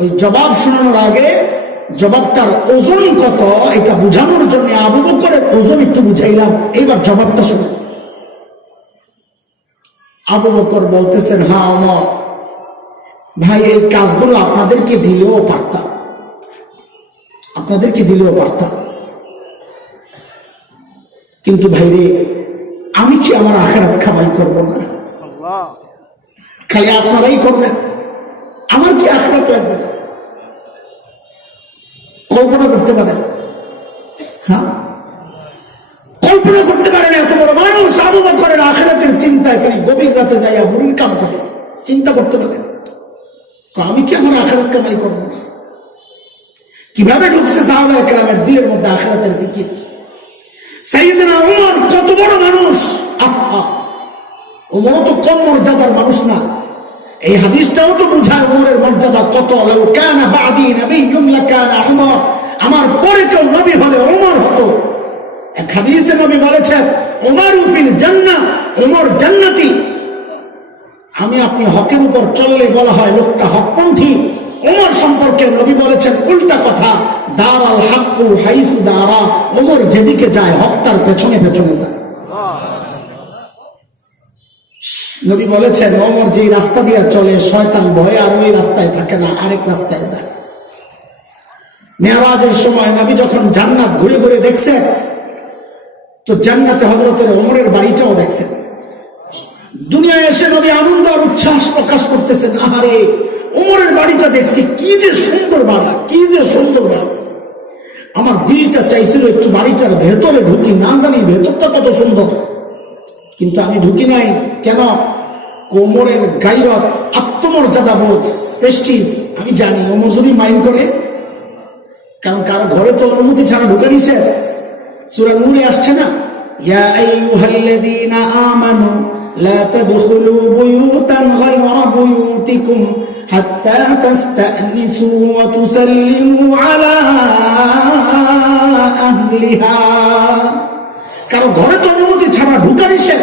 ওই জবাব শোনানোর আগে জবাবটার ওজন কত এটা বুঝানোর জন্য আবু বকরের ওজন একটু বুঝাইলাম। এইবার জবাবটা শুনুন। আবু বকর বলতেছেন, হ্যাঁ ওমর ভাই, এই কাজগুলো আপনাদেরকে দিলেও পারতাম, আপনাদেরকে দিলেও পারতাম, কিন্তু ভাইরে আমি কি আমার আখিরাত কামাই করব না? খালি আপনারাই করবেন, আমার কি আখিরাত লাগবে না? কল্পনা করতে পারেন? হ্যাঁ, কল্পনা করতে পারেন এত বড় মানুষ আবু বকরের আখিরাতের চিন্তায় তিনি গভীর রাতে যাইয়া মুড়ির কাম করে চিন্তা করতে পারেন আমি কি আমার আখিরাত কামাই করব না? কিভাবে ঢুকছে সাহাবায়ে কেরামের দিলের মধ্যে আখিরাতের ফিকির? সাইয়েদনা ওমর কত বড় মানুষ! আহা, ওমর তো কম মর্যাদার মানুষ না। এই হাদিসটাও তো বুঝায় ওমরের মর্যাদা কত। লাউ কানা বাদি নবিয়্যুন লাকানা ওমর, আমার পরে কেউ নবী হলে ওমর হতো। এক হাদিসে নবী বলেছেন, ওমরু ফিল জান্নাহ, ওমর জান্নাতি। আমি আপনি হকের উপর চললে বলা হয় লোকটা হকপন্থী। ওমর সম্পর্কে নবী বলেছেন উল্টা কথা, দারাল হাক্কু হাইসু দারা, ওমর যেদিকে যায় হক তার পেছনে পেছনে যায়। নবী বলেছেন ওমর যে রাস্তা দিয়ে চলে শয়তান ভয়ে আর ওই রাস্তায় থাকে না, আরেক রাস্তায় যায়। মেরাজের সময় নবী যখন জান্নাত ঘুরে ঘুরে দেখছেন, তো জান্নাতে হযরতের ওমরের বাড়িটাও দেখছেন। দুনিয়ায় এসে নবী আনন্দ আর উচ্ছ্বাস প্রকাশ করতেছেন, আহারে ওমরের বাড়িটা দেখছি, কি যে সুন্দর বাড়ি, কি যে সুন্দর বাড়ি। আমার দিলটা চাইছিল একটু বাড়িটার ভেতরে ঢুকি, না জানি ভেতরটা কত সুন্দর, কিন্তু আমি ঢুকি নাই। কেন? ওমরের গায়রত, আত্মমর্যাদা বোধ, প্রেস্টিজ আমি জানি ওমর যদি মাইন্ড করে, কারণ কারো ঘরে তো অনুমতি ছাড়া ঢুকে নিছে। সূরা নূরে আসছে না, ইয়া আইয়ুহাল্লাযীনা আমানু লা তাদখুলু বুয়ুতান গায়রা বুয়ুতিকুম হাত্তা তাস্তানিসু ওয়া তুসাল্লিমু আলা আহলিহা। কারো ঘরে তো অনুমতি ছাড়া ঢুকা নিষেধ,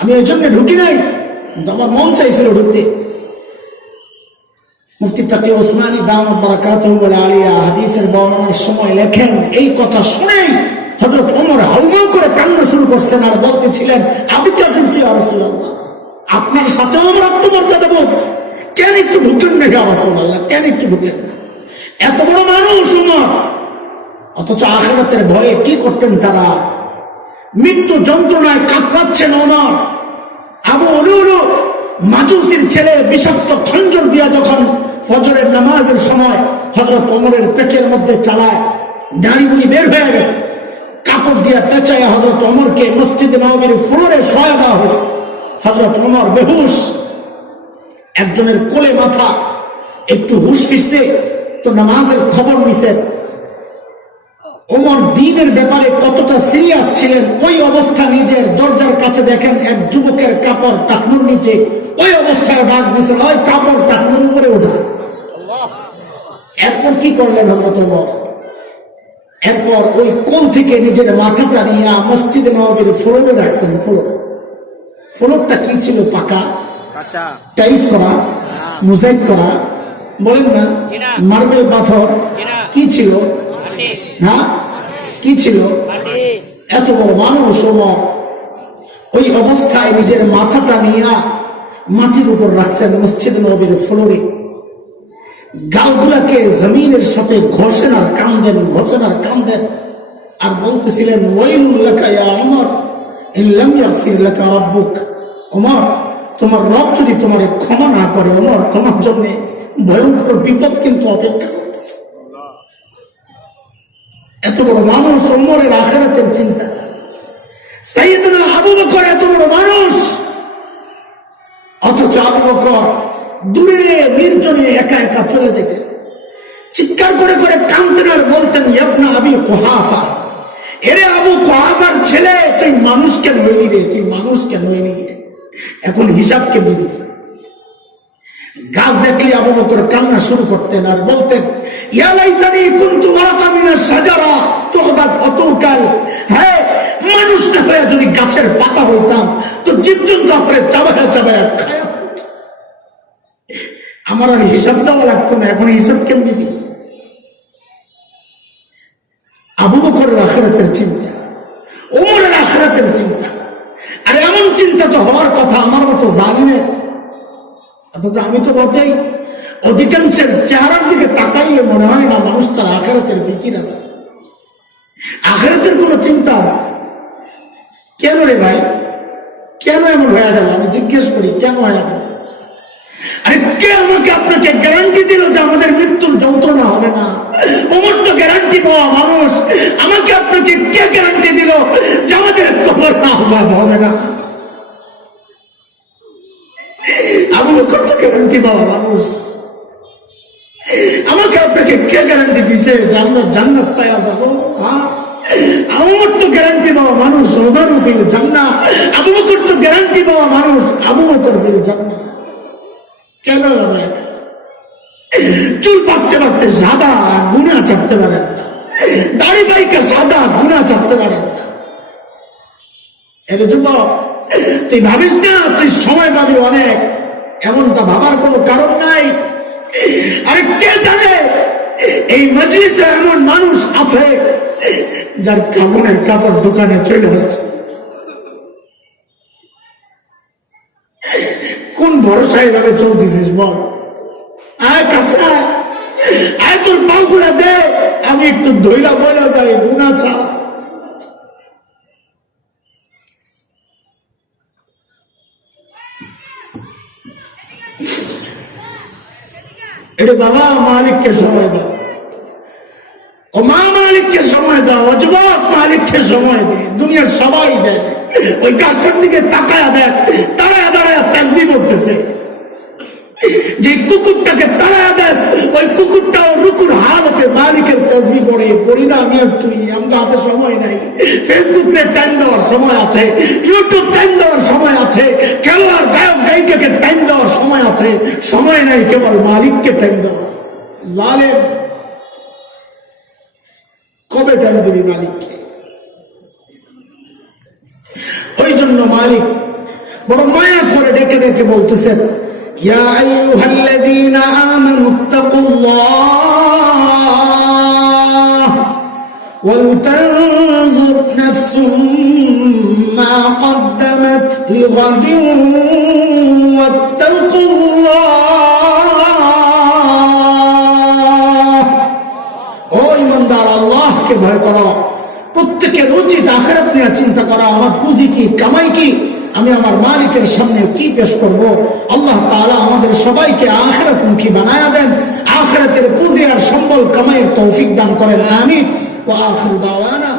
আমি ওই জন্য ঢুকি নাই, কিন্তু আমার মন চাইছিল ঢুকতে। মুফতি তাকি ওসমানী দামাত বারাকাতুহু আলিয়া হাদিসের বর্ণনার সময় লেখেন, এই কথা শুনেই হযরত ওমর হাউমাউ করে কান্না শুরু করছেন আর বলতেছিলেন, আবিকা কিন্তু ইয়া রাসূলুল্লাহ, আপনার সাথে আমার আত্মমর্যাদা বোধ, কেন একটু ঢুকলেন না ইয়া রাসূলুল্লাহ, কেন একটু ঢুকলেন না? এত বড় মানুষ ওমর, অথচ আখিরাতের ভয়ে কি করতেন তারা? মৃত্যু যন্ত্রণায় কাতরাচ্ছেন ওমর। আবু উলুলু মাজুসির ছেলে বিষাক্ত খঞ্জর দিয়া যখন ফজরের নামাজের সময় হযরত ওমরের পেটের মধ্যে চালায়, নাড়িগুলি বের হয়ে গেছে, কাপড় দিয়ে পেঁচায় হযরত ওমরকে মসজিদে নববীর ফ্লোরে শোয়া দেওয়া হয়েছে। হযরত ওমর বেহুশ, একজনের কোলে মাথা, একটু হুশ ফিরছে তো নামাজের খবর নিছেন। ওমর দ্বীনের ব্যাপারে কতটা সিরিয়াস ছিলেন, ওই অবস্থা নিজের দরজার কাছে দেখেন এক যুবকের কাপড় টাকনুর নিচে, ওই অবস্থায় ডাক দিয়েছেন, ওই কাপড় টাকনুর উপরে ওঠা। এরপর কি করলেন হযরত ওমর? এরপর ওই কোল থেকে নিজের মাথাটা নিয়ে মসজিদে নববীর ফ্লোরে রাখছেন। ফ্লোরটা কি ছিল? পাকা, টাইলস করা, মোজাইক করা, বলেন না, মার্বেল পাথর, কি ছিল? হ্যাঁ, কি ছিল? এত বড় মানুষ ওমর ওই অবস্থায় নিজের মাথাটা নিয়ে মাটির উপর রাখছেন মসজিদ নববীর ফ্লোরে। গালগুলাকে জমিনের সাথে ঘষেন আর কামদেন, ঘষেন আর কামদেন, আর বলতেছিলেন, ওয়াইলুল লাকা ইয়া ওমর ইন লাম ইয়াগফির লাকা রাব্বুক। ওমর, তোমার রব যদি তোমারে ক্ষমা না করে, ওমর তোমার জন্য ভয়ঙ্কর বিপদ কিন্তু অপেক্ষা করতেছে। এত বড় মানুষ ওমরের আখিরাতের চিন্তা। সাইয়েদনা আবু বকর এত বড় মানুষ, অথচ আবু বকর দূরে নির্জনে একা একা চলে যেতেন, চিৎকার করে করে কাঁদতেন আর বলতেন, ইবনা আবি কুহাফা, এরে আবু কুহাফার ছেলে, তুই মানুষ কেন হইলি রে, তুই মানুষ কেন হইলি রে, এখন হিসাব কেমনি দিবি? গাছ দেখলে আবু বকর কান্না শুরু করতেন আর বলতেন, ইয়া লাইতানি কুনতু ওয়ারাকা মিনাশ শাজারা তুদাক ফাতুকাল, হ্যাঁ মানুষ না হয়ে যদি গাছের পাতা হইতাম তো জীবজন্তু আপরে চাবায়া চাবায়া খায়, আমার আর হিসাব দেওয়া লাগতো না, এখন হিসাব কেমনি দিব? আবু বকরের আখিরাতের চিন্তা, ওমরের আখিরাতের চিন্তা। আর এমন চিন্তা তো হওয়ার কথা আমার মতো জালিমের। অথচ আমি তো বটেই, অধিকাংশের চেহারার দিকে তাকাইলে মনে হয় না মানুষটার আখিরাতের ফিকির আছে, আখিরাতের কোন চিন্তা আছে। কেন রে ভাই, কেন এমন হয়ে গেল? আমি জিজ্ঞেস করি কেন হয়ে গেল? আরে কে আমাকে আপনাকে গ্যারান্টি দিল যে আমাদের মৃত্যুর যন্ত্রণা হবে না? ওমর তো গ্যারান্টি পাওয়া মানুষ। আমাকে আপনাকে কে গ্যারান্টি দিল যে আমাদের কবর আযাব হবে না? আবু বকর তো গ্যারান্টি পাওয়া মানুষ। আমাকে আপনাকে কে গ্যারান্টি দিছে যে আমরা জান্নাত পাওয়া যাবো? ওমর তো গ্যারান্টি পাওয়া মানুষ, ওমর ফিল জান্নাহ। আবু বকর তো গ্যারান্টি পাওয়া মানুষ, আবু বকর ফিল জান্নাহ। কেন ভাই? চুল পাকতে পাকতে সাদা, গুনাহ চাপতে পারেন না। দাড়ি বাইকে সাদা, গুনাহ চাপতে পারেন না। এর জন্য তুই ভাবিস না তুই সময় পাবি অনেক, এমনটা ভাবার কোনো কারণ নাই। আরে কে জানে এই মজলিসে এমন মানুষ আছে যার কাপড়ের কাপড় দোকানে চলে আসছে। কোন ভরসা এইভাবে চলতেছিস বল? আয় কাছা, আয় তোর পাগুলা দে, আমি একটু ধৈরা বইলা যাই, গুনাহ ছা। এটা বাবা মালিককে সময় দাও, ও মা মালিককে সময় দাও, ও যুবক মালিককে সময় দে। দুনিয়ার সবাই দেয়, ওই গাছটার দিকে তাকায়া দেখ, তারায়া দাঁড়ায় তাসবিহ পড়তেছে। যে কুকুরটাকে তাড়ায়া দেয়, ওই কুকুরটাও রুকুর হালতে মালিকের তাসবিহ পড়ে। পড়ি না আমি আর তুই, আমরা হাতে সময় নাই। ফেসবুকে টাইম দেওয়ার সময় আছে, ইউটিউব টাইম দেওয়ার সময় আছে, খেলোয়াড় গায়ক গায়িকাকে টাইম দেওয়ার সময় আছে, সময় নাই কেবল মালিককে টাইম দেওয়ার। জালেম, কবে টাইম দিবি মালিককে? ওই জন্য মালিক বড় মায়া করে ডেকে ডেকে বলতেছেন, ইয়া আইয়ুহাল্লাযীনা আমানু তাকুল্লাহ ওয়াল তানজুর নাফসুম মা কদ্দামাত লিগাদিন ওয়াত্তাকুল্লাহ। ও ঈমানদার, আল্লাহকে ভয় করো। প্রত্যেকের উচিত আখিরাত নিয়ে চিন্তা করা। আমার পুঁজি কি, কামাই কি, আমি আমার মালিকের সামনে কি পেশ করব? আল্লাহ তাআলা আমাদের সবাইকে আখিরাতমুখী বানায়া দেন, আখিরাতের পুঁজি আর সম্বল কামাইয়ের তৌফিক দান করেন। আমিন। ওয়া আখিরু দাওয়ানা